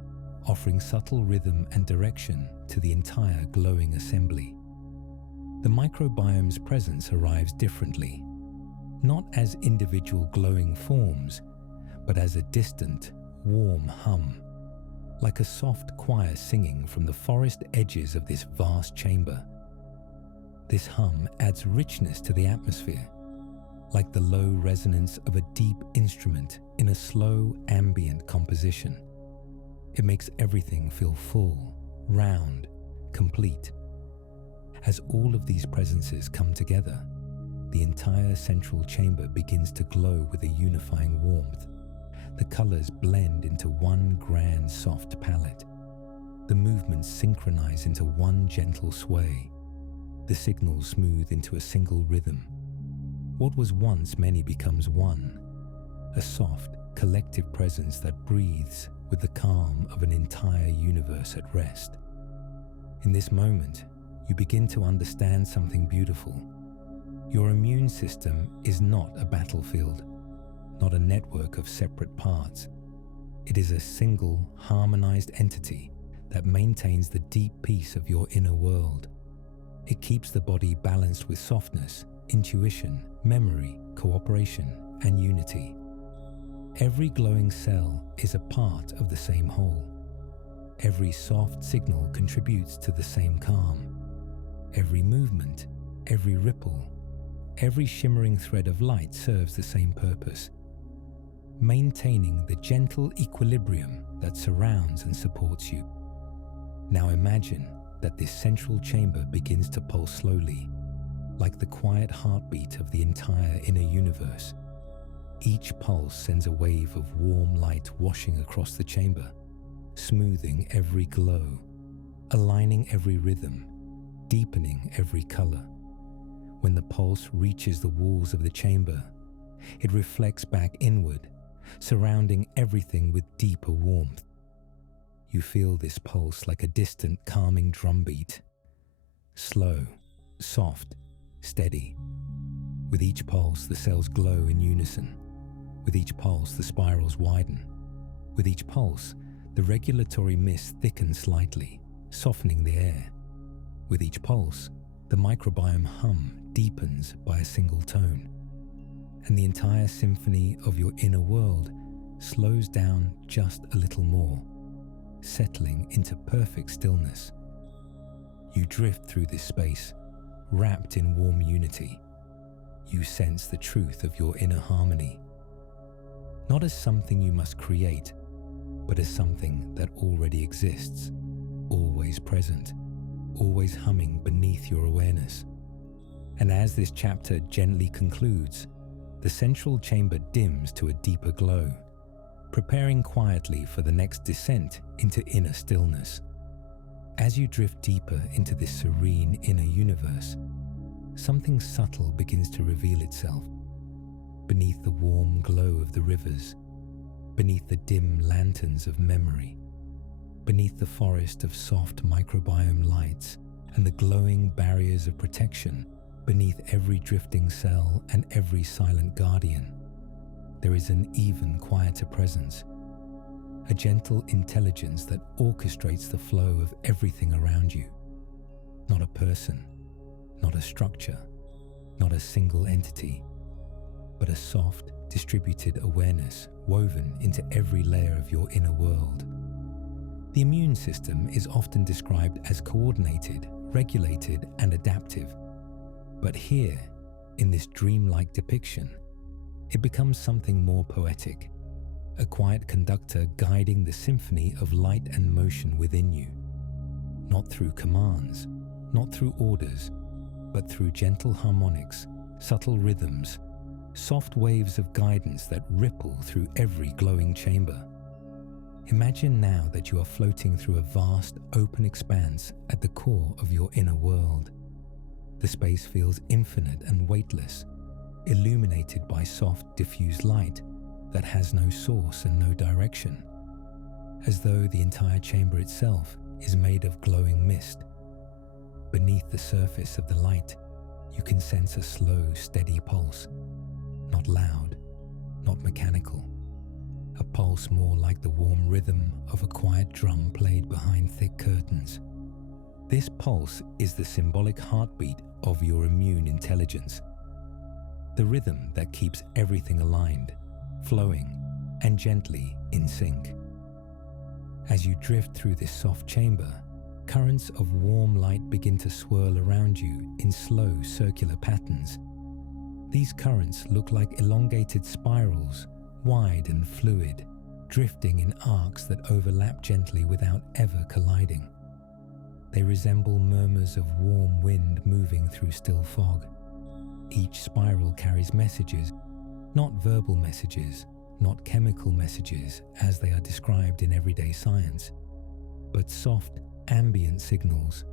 offering subtle rhythm and direction to the entire glowing assembly. The microbiome's presence arrives differently, not as individual glowing forms, but as a distant, warm hum, like a soft choir singing from the forest edges of this vast chamber. This hum adds richness to the atmosphere, like the low resonance of a deep instrument in a slow, ambient composition. It makes everything feel full, round, complete. As all of these presences come together, the entire central chamber begins to glow with a unifying warmth. The colors blend into one grand soft palette. The movements synchronize into one gentle sway. The signals smooth into a single rhythm. What was once many becomes one, a soft, collective presence that breathes with the calm of an entire universe at rest. In this moment, you begin to understand something beautiful. Your immune system is not a battlefield, not a network of separate parts. It is a single, harmonized entity that maintains the deep peace of your inner world. It keeps the body balanced with softness, intuition, memory, cooperation, and unity. Every glowing cell is a part of the same whole. Every soft signal contributes to the same calm. Every movement, every ripple, every shimmering thread of light serves the same purpose, maintaining the gentle equilibrium that surrounds and supports you. Now imagine that this central chamber begins to pulse slowly, like the quiet heartbeat of the entire inner universe. Each pulse sends a wave of warm light washing across the chamber, smoothing every glow, aligning every rhythm, deepening every color. When the pulse reaches the walls of the chamber, it reflects back inward, surrounding everything with deeper warmth. You feel this pulse like a distant, calming drumbeat. Slow, soft, steady. With each pulse, the cells glow in unison. With each pulse, the spirals widen. With each pulse, the regulatory mist thickens slightly, softening the air. With each pulse, the microbiome hum deepens by a single tone. And the entire symphony of your inner world slows down just a little more, settling into perfect stillness. You drift through this space, wrapped in warm unity. You sense the truth of your inner harmony, not as something you must create, but as something that already exists, always present, always humming beneath your awareness. And as this chapter gently concludes, the central chamber dims to a deeper glow, preparing quietly for the next descent into inner stillness. As you drift deeper into this serene inner universe, something subtle begins to reveal itself. Beneath the warm glow of the rivers, beneath the dim lanterns of memory, beneath the forest of soft microbiome lights and the glowing barriers of protection, beneath every drifting cell and every silent guardian, there is an even quieter presence, a gentle intelligence that orchestrates the flow of everything around you. Not a person, not a structure, not a single entity, but a soft, distributed awareness woven into every layer of your inner world. The immune system is often described as coordinated, regulated, and adaptive. But here, in this dreamlike depiction, it becomes something more poetic, a quiet conductor guiding the symphony of light and motion within you. Not through commands, not through orders, but through gentle harmonics, subtle rhythms, soft waves of guidance that ripple through every glowing chamber. Imagine now that you are floating through a vast, open expanse at the core of your inner world. The space feels infinite and weightless, illuminated by soft, diffused light that has no source and no direction, as though the entire chamber itself is made of glowing mist. Beneath the surface of the light, you can sense a slow, steady pulse, not loud, not mechanical, a pulse more like the warm rhythm of a quiet drum played behind thick curtains. This pulse is the symbolic heartbeat of your immune intelligence, the rhythm that keeps everything aligned, flowing, and gently in sync. As you drift through this soft chamber, currents of warm light begin to swirl around you in slow circular patterns. These currents look like elongated spirals, wide and fluid, drifting in arcs that overlap gently without ever colliding. They resemble murmurs of warm wind moving through still fog. Each spiral carries messages, not verbal messages, not chemical messages as they are described in everyday science, but soft, ambient signals.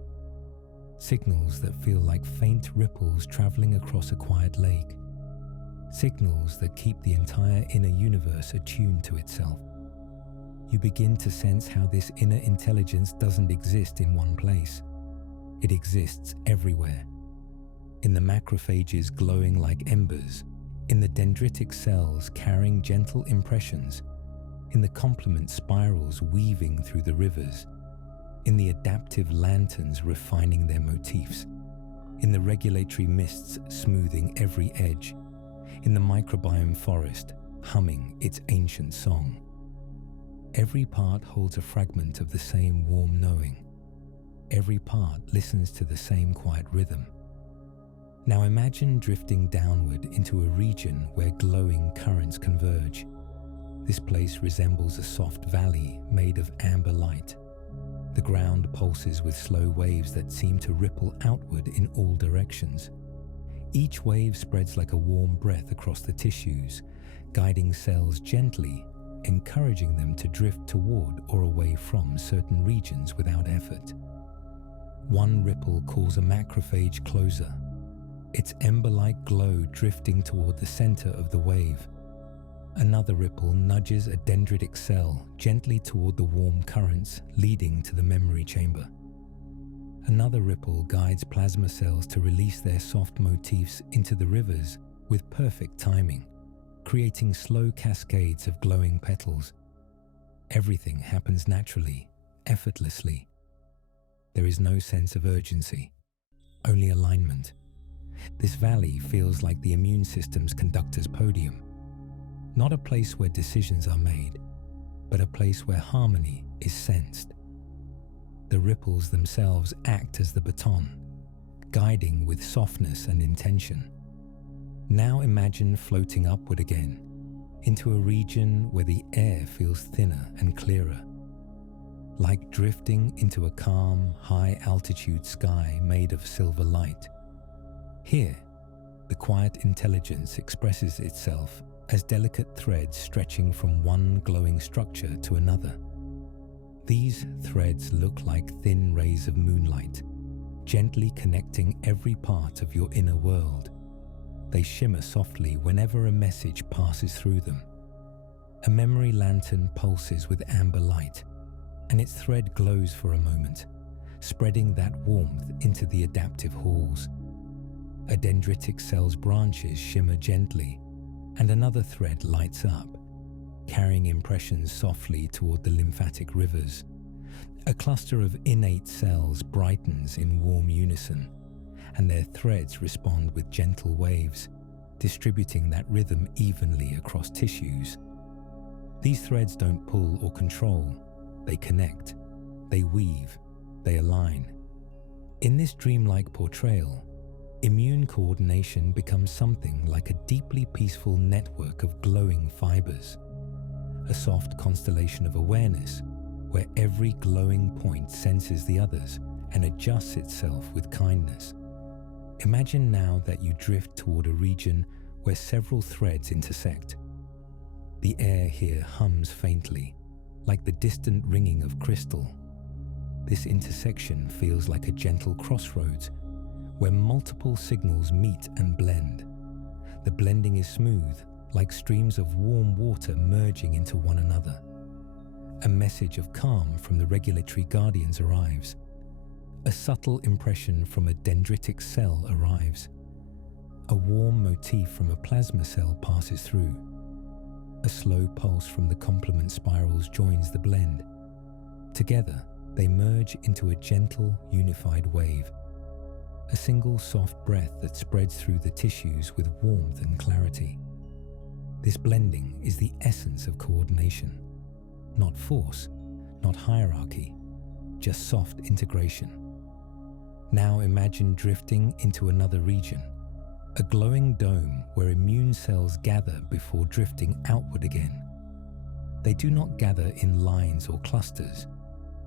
Signals that feel like faint ripples traveling across a quiet lake. Signals that keep the entire inner universe attuned to itself. You begin to sense how this inner intelligence doesn't exist in one place. It exists everywhere. In the macrophages glowing like embers, in the dendritic cells carrying gentle impressions, in the complement spirals weaving through the rivers, in the adaptive lanterns refining their motifs, in the regulatory mists smoothing every edge, in the microbiome forest humming its ancient song. Every part holds a fragment of the same warm knowing. Every part listens to the same quiet rhythm. Now imagine drifting downward into a region where glowing currents converge. This place resembles a soft valley made of amber light. The ground pulses with slow waves that seem to ripple outward in all directions. Each wave spreads like a warm breath across the tissues, guiding cells gently, encouraging them to drift toward or away from certain regions without effort. One ripple calls a macrophage closer, its ember-like glow drifting toward the center of the wave. Another ripple nudges a dendritic cell gently toward the warm currents leading to the memory chamber. Another ripple guides plasma cells to release their soft motifs into the rivers with perfect timing, creating slow cascades of glowing petals. Everything happens naturally, effortlessly. There is no sense of urgency, only alignment. This valley feels like the immune system's conductor's podium, not a place where decisions are made, but a place where harmony is sensed. The ripples themselves act as the baton, guiding with softness and intention. Now imagine floating upward again, into a region where the air feels thinner and clearer, like drifting into a calm, high-altitude sky made of silver light. Here, the quiet intelligence expresses itself as delicate threads stretching from one glowing structure to another. These threads look like thin rays of moonlight, gently connecting every part of your inner world. They shimmer softly whenever a message passes through them. A memory lantern pulses with amber light, and its thread glows for a moment, spreading that warmth into the adaptive halls. A dendritic cell's branches shimmer gently, and another thread lights up, carrying impressions softly toward the lymphatic rivers. A cluster of innate cells brightens in warm unison, and their threads respond with gentle waves, distributing that rhythm evenly across tissues. These threads don't pull or control, they connect, they weave, they align. In this dreamlike portrayal, immune coordination becomes something like a deeply peaceful network of glowing fibers, a soft constellation of awareness where every glowing point senses the others and adjusts itself with kindness. Imagine now that you drift toward a region where several threads intersect. The air here hums faintly, like the distant ringing of crystal. This intersection feels like a gentle crossroads where multiple signals meet and blend. The blending is smooth, like streams of warm water merging into one another. A message of calm from the regulatory guardians arrives. A subtle impression from a dendritic cell arrives. A warm motif from a plasma cell passes through. A slow pulse from the complement spirals joins the blend. Together, they merge into a gentle, unified wave. A single soft breath that spreads through the tissues with warmth and clarity. This blending is the essence of coordination. Not force, not hierarchy, just soft integration. Now imagine drifting into another region, a glowing dome where immune cells gather before drifting outward again. They do not gather in lines or clusters.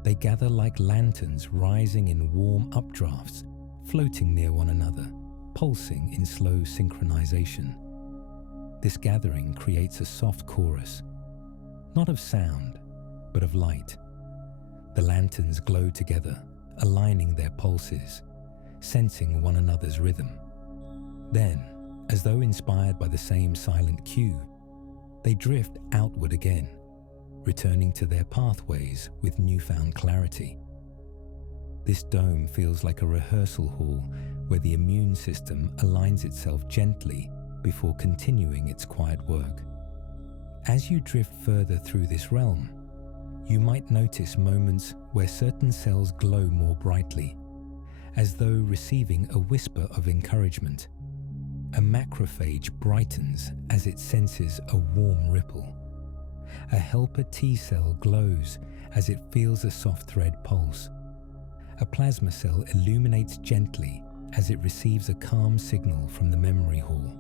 They gather like lanterns rising in warm updrafts, floating near one another, pulsing in slow synchronization. This gathering creates a soft chorus, not of sound, but of light. The lanterns glow together, aligning their pulses, sensing one another's rhythm. Then, as though inspired by the same silent cue, they drift outward again, returning to their pathways with newfound clarity. This dome feels like a rehearsal hall where the immune system aligns itself gently before continuing its quiet work. As you drift further through this realm, you might notice moments where certain cells glow more brightly, as though receiving a whisper of encouragement. A macrophage brightens as it senses a warm ripple. A helper T cell glows as it feels a soft thread pulse. A plasma cell illuminates gently as it receives a calm signal from the memory hall.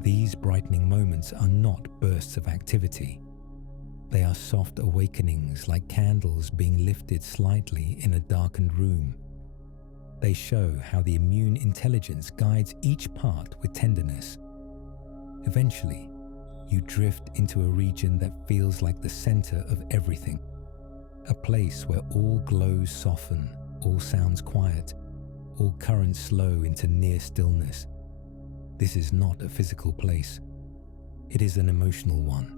These brightening moments are not bursts of activity. They are soft awakenings like candles being lifted slightly in a darkened room. They show how the immune intelligence guides each part with tenderness. Eventually, you drift into a region that feels like the center of everything. A place where all glows soften, all sounds quiet, all currents slow into near stillness. This is not a physical place. It is an emotional one.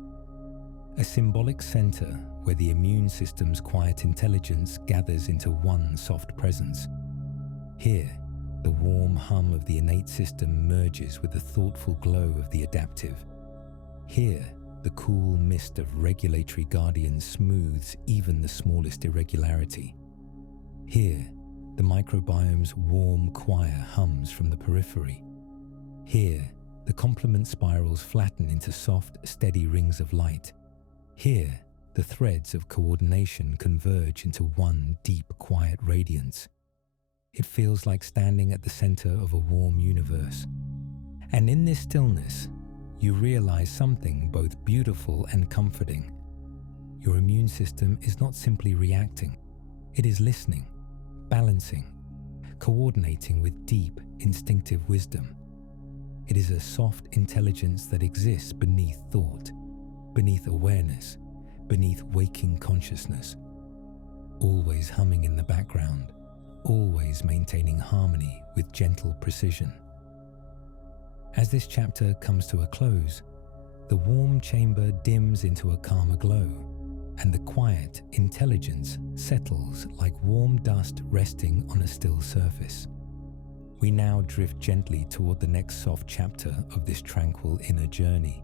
a symbolic center where the immune system's quiet intelligence gathers into one soft presence. Here, the warm hum of the innate system merges with the thoughtful glow of the adaptive. Here, the cool mist of regulatory guardians smooths even the smallest irregularity. Here, the microbiome's warm choir hums from the periphery. Here, the complement spirals flatten into soft, steady rings of light. Here, the threads of coordination converge into one deep, quiet radiance. It feels like standing at the center of a warm universe. And in this stillness, you realize something both beautiful and comforting. Your immune system is not simply reacting. It is listening, balancing, coordinating with deep, instinctive wisdom. It is a soft intelligence that exists beneath thought, beneath awareness, beneath waking consciousness, always humming in the background, always maintaining harmony with gentle precision. As this chapter comes to a close, the warm chamber dims into a calmer glow, and the quiet intelligence settles like warm dust resting on a still surface. We now drift gently toward the next soft chapter of this tranquil inner journey.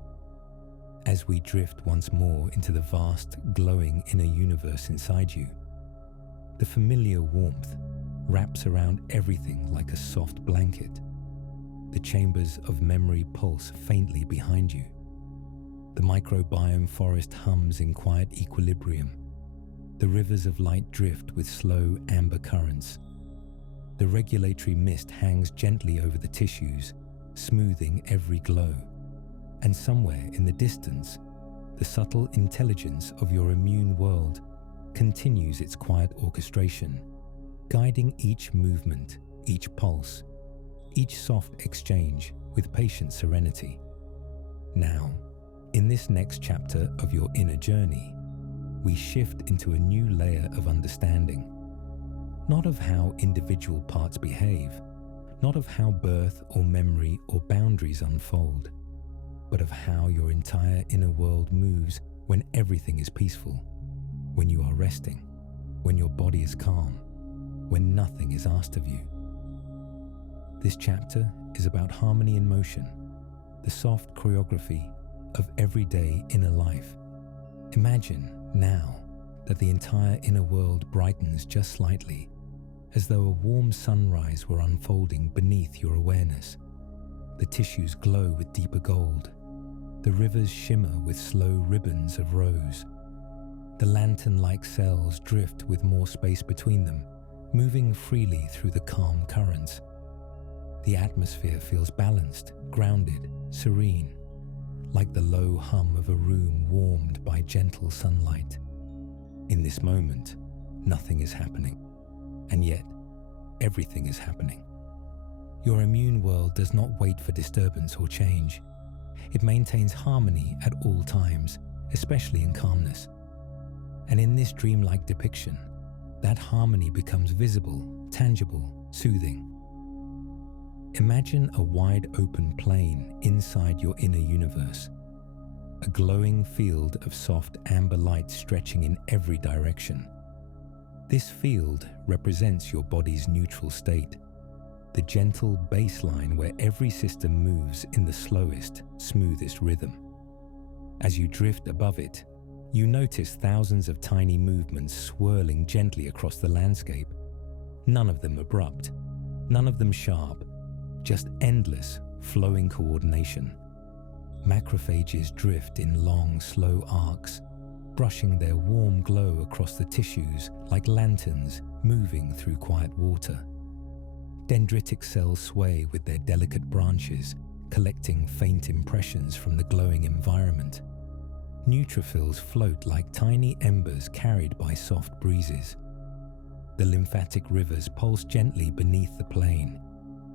As we drift once more into the vast, glowing inner universe inside you, the familiar warmth wraps around everything like a soft blanket. The chambers of memory pulse faintly behind you. The microbiome forest hums in quiet equilibrium. The rivers of light drift with slow amber currents. The regulatory mist hangs gently over the tissues, smoothing every glow. And somewhere in the distance, the subtle intelligence of your immune world continues its quiet orchestration, guiding each movement, each pulse, each soft exchange with patient serenity. Now, in this next chapter of your inner journey, we shift into a new layer of understanding, not of how individual parts behave, not of how birth or memory or boundaries unfold, but of how your entire inner world moves when everything is peaceful, when you are resting, when your body is calm, when nothing is asked of you. This chapter is about harmony in motion, the soft choreography of everyday inner life. Imagine now that the entire inner world brightens just slightly, as though a warm sunrise were unfolding beneath your awareness. The tissues glow with deeper gold. The rivers shimmer with slow ribbons of rose. The lantern-like cells drift with more space between them, moving freely through the calm currents. The atmosphere feels balanced, grounded, serene, like the low hum of a room warmed by gentle sunlight. In this moment, nothing is happening, and yet everything is happening. Your immune world does not wait for disturbance or change. It maintains harmony at all times, especially in calmness. And in this dreamlike depiction, that harmony becomes visible, tangible, soothing. Imagine a wide open plain inside your inner universe, a glowing field of soft amber light stretching in every direction. This field represents your body's neutral state, the gentle baseline where every system moves in the slowest, smoothest rhythm. As you drift above it, you notice thousands of tiny movements swirling gently across the landscape. None of them abrupt, none of them sharp, just endless, flowing coordination. Macrophages drift in long, slow arcs, brushing their warm glow across the tissues like lanterns moving through quiet water. Dendritic cells sway with their delicate branches, collecting faint impressions from the glowing environment. Neutrophils float like tiny embers carried by soft breezes. The lymphatic rivers pulse gently beneath the plain,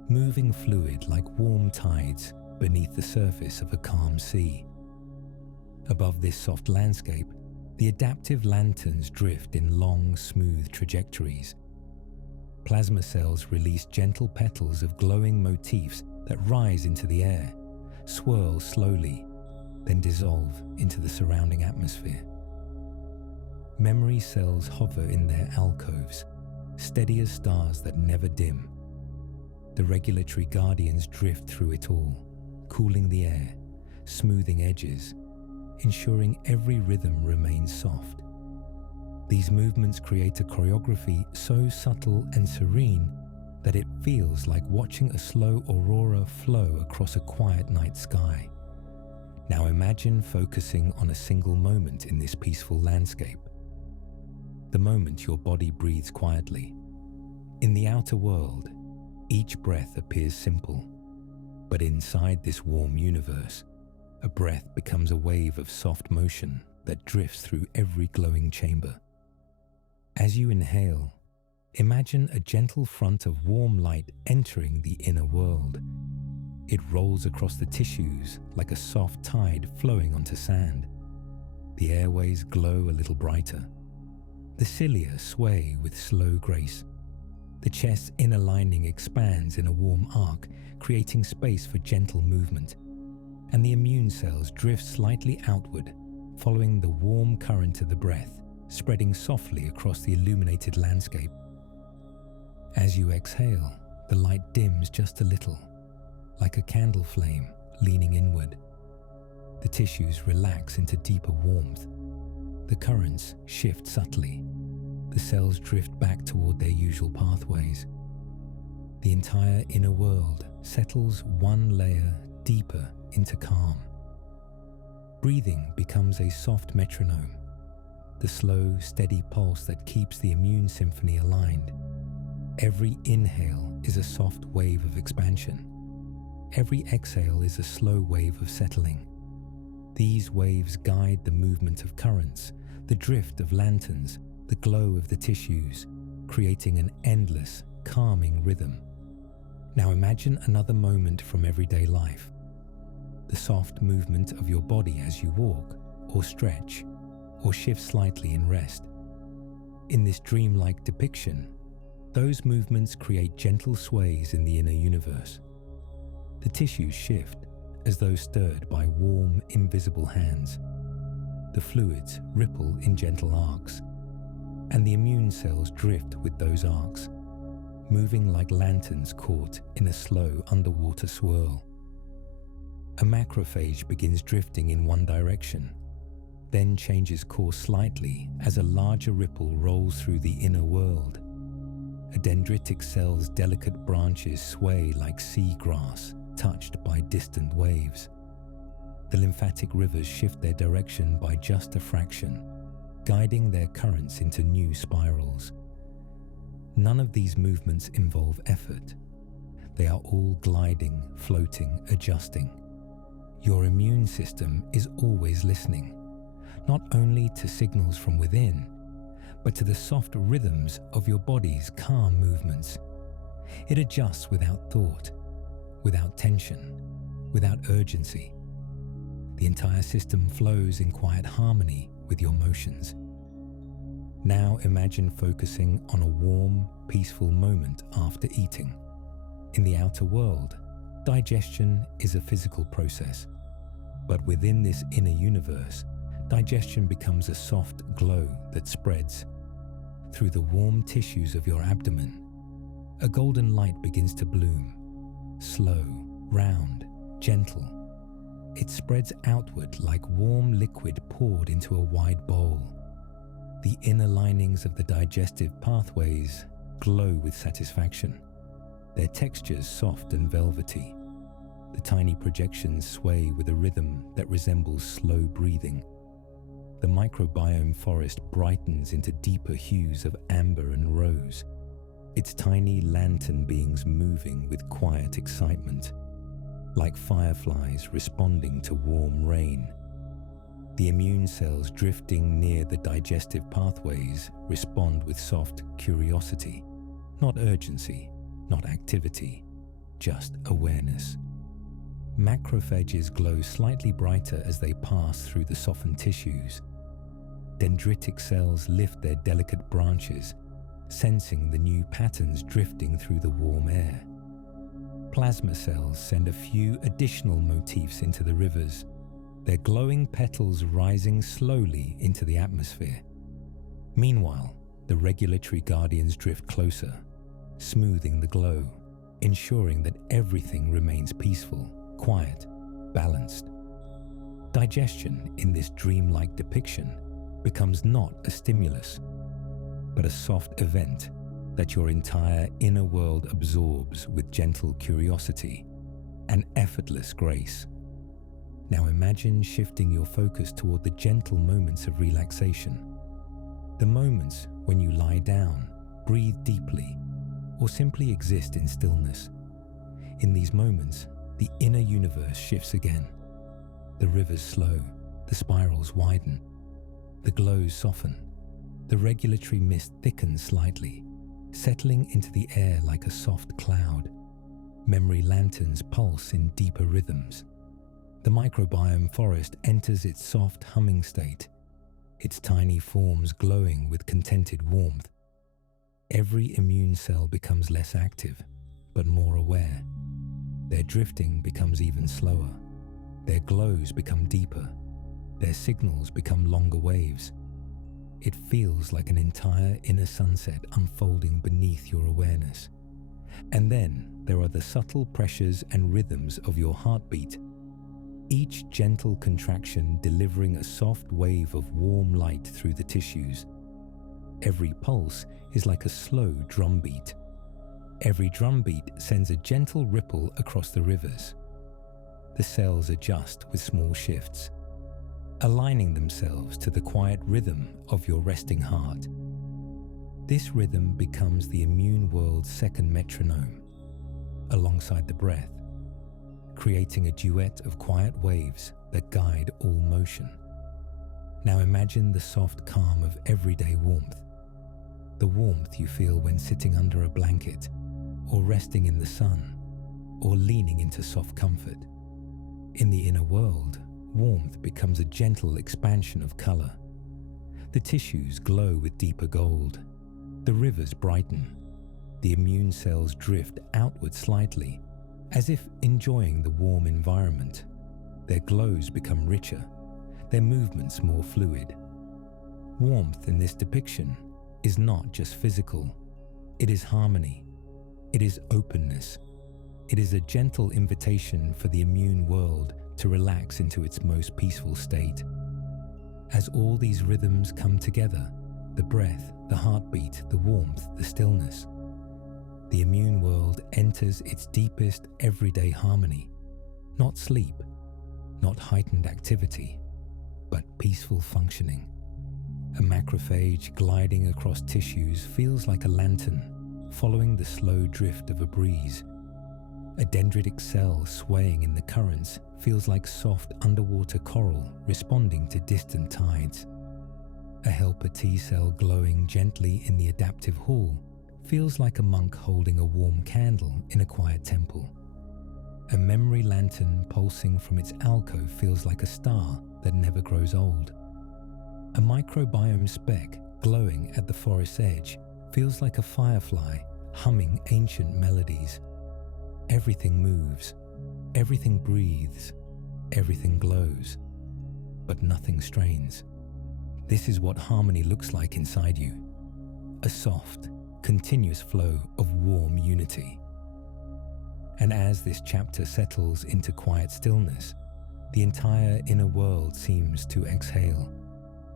moving fluid like warm tides beneath the surface of a calm sea. Above this soft landscape, the adaptive lanterns drift in long, smooth trajectories. Plasma cells release gentle petals of glowing motifs that rise into the air, swirl slowly, then dissolve into the surrounding atmosphere. Memory cells hover in their alcoves, steady as stars that never dim. The regulatory guardians drift through it all, cooling the air, smoothing edges, ensuring every rhythm remains soft. These movements create a choreography so subtle and serene that it feels like watching a slow aurora flow across a quiet night sky. Now imagine focusing on a single moment in this peaceful landscape. The moment your body breathes quietly. In the outer world, each breath appears simple, but inside this warm universe, a breath becomes a wave of soft motion that drifts through every glowing chamber. As you inhale, imagine a gentle front of warm light entering the inner world. It rolls across the tissues like a soft tide flowing onto sand. The airways glow a little brighter. The cilia sway with slow grace. The chest's inner lining expands in a warm arc, creating space for gentle movement. And the immune cells drift slightly outward, following the warm current of the breath, spreading softly across the illuminated landscape. As you exhale, the light dims just a little, like a candle flame leaning inward. The tissues relax into deeper warmth. The currents shift subtly. The cells drift back toward their usual pathways. The entire inner world settles one layer deeper into calm. Breathing becomes a soft metronome, the slow, steady pulse that keeps the immune symphony aligned. Every inhale is a soft wave of expansion. Every exhale is a slow wave of settling. These waves guide the movement of currents, the drift of lanterns, the glow of the tissues, creating an endless, calming rhythm. Now imagine another moment from everyday life. The soft movement of your body as you walk, or stretch, or shift slightly in rest. In this dreamlike depiction, those movements create gentle sways in the inner universe. The tissues shift as though stirred by warm, invisible hands. The fluids ripple in gentle arcs, and the immune cells drift with those arcs, moving like lanterns caught in a slow underwater swirl. A macrophage begins drifting in one direction, then changes course slightly as a larger ripple rolls through the inner world. A dendritic cell's delicate branches sway like sea grass touched by distant waves. The lymphatic rivers shift their direction by just a fraction, guiding their currents into new spirals. None of these movements involve effort. They are all gliding, floating, adjusting. Your immune system is always listening, not only to signals from within, but to the soft rhythms of your body's calm movements. It adjusts without thought, without tension, without urgency. The entire system flows in quiet harmony with your motions. Now imagine focusing on a warm, peaceful moment after eating. In the outer world, digestion is a physical process, but within this inner universe, digestion becomes a soft glow that spreads. Through the warm tissues of your abdomen, a golden light begins to bloom, slow, round, gentle. It spreads outward like warm liquid poured into a wide bowl. The inner linings of the digestive pathways glow with satisfaction, their textures soft and velvety. The tiny projections sway with a rhythm that resembles slow breathing. The microbiome forest brightens into deeper hues of amber and rose, its tiny lantern beings moving with quiet excitement, like fireflies responding to warm rain. The immune cells drifting near the digestive pathways respond with soft curiosity, not urgency, not activity, just awareness. Macrophages glow slightly brighter as they pass through the softened tissues. Dendritic cells lift their delicate branches, sensing the new patterns drifting through the warm air. Plasma cells send a few additional motifs into the rivers, their glowing petals rising slowly into the atmosphere. Meanwhile, the regulatory guardians drift closer, smoothing the glow, ensuring that everything remains peaceful, quiet, balanced. Digestion in this dreamlike depiction becomes not a stimulus, but a soft event that your entire inner world absorbs with gentle curiosity and effortless grace. Now imagine shifting your focus toward the gentle moments of relaxation, the moments when you lie down, breathe deeply, or simply exist in stillness. In these moments, the inner universe shifts again. The rivers slow, the spirals widen, the glows soften, the regulatory mist thickens slightly, settling into the air like a soft cloud. Memory lanterns pulse in deeper rhythms. The microbiome forest enters its soft humming state, its tiny forms glowing with contented warmth. Every immune cell becomes less active, but more aware. Their drifting becomes even slower. Their glows become deeper. Their signals become longer waves. It feels like an entire inner sunset unfolding beneath your awareness. And then there are the subtle pressures and rhythms of your heartbeat, each gentle contraction delivering a soft wave of warm light through the tissues. Every pulse is like a slow drumbeat. Every drumbeat sends a gentle ripple across the rivers. The cells adjust with small shifts, aligning themselves to the quiet rhythm of your resting heart. This rhythm becomes the immune world's second metronome, alongside the breath, creating a duet of quiet waves that guide all motion. Now imagine the soft calm of everyday warmth, the warmth you feel when sitting under a blanket, or resting in the sun, or leaning into soft comfort. In the inner world, warmth becomes a gentle expansion of color. The tissues glow with deeper gold. The rivers brighten. The immune cells drift outward slightly, as if enjoying the warm environment. Their glows become richer, their movements more fluid. Warmth in this depiction is not just physical. It is harmony. It is openness. It is a gentle invitation for the immune world to relax into its most peaceful state. As all these rhythms come together, the breath, the heartbeat, the warmth, the stillness, the immune world enters its deepest everyday harmony. Not sleep, not heightened activity, but peaceful functioning. A macrophage gliding across tissues feels like a lantern, following the slow drift of a breeze. A dendritic cell swaying in the currents feels like soft underwater coral responding to distant tides. A helper T cell glowing gently in the adaptive hall feels like a monk holding a warm candle in a quiet temple. A memory lantern pulsing from its alcove feels like a star that never grows old. A microbiome speck glowing at the forest's edge feels like a firefly humming ancient melodies. Everything moves, everything breathes, everything glows, but nothing strains. This is what harmony looks like inside you. A soft, continuous flow of warm unity. And as this chapter settles into quiet stillness, the entire inner world seems to exhale,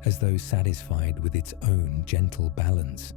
as though satisfied with its own gentle balance.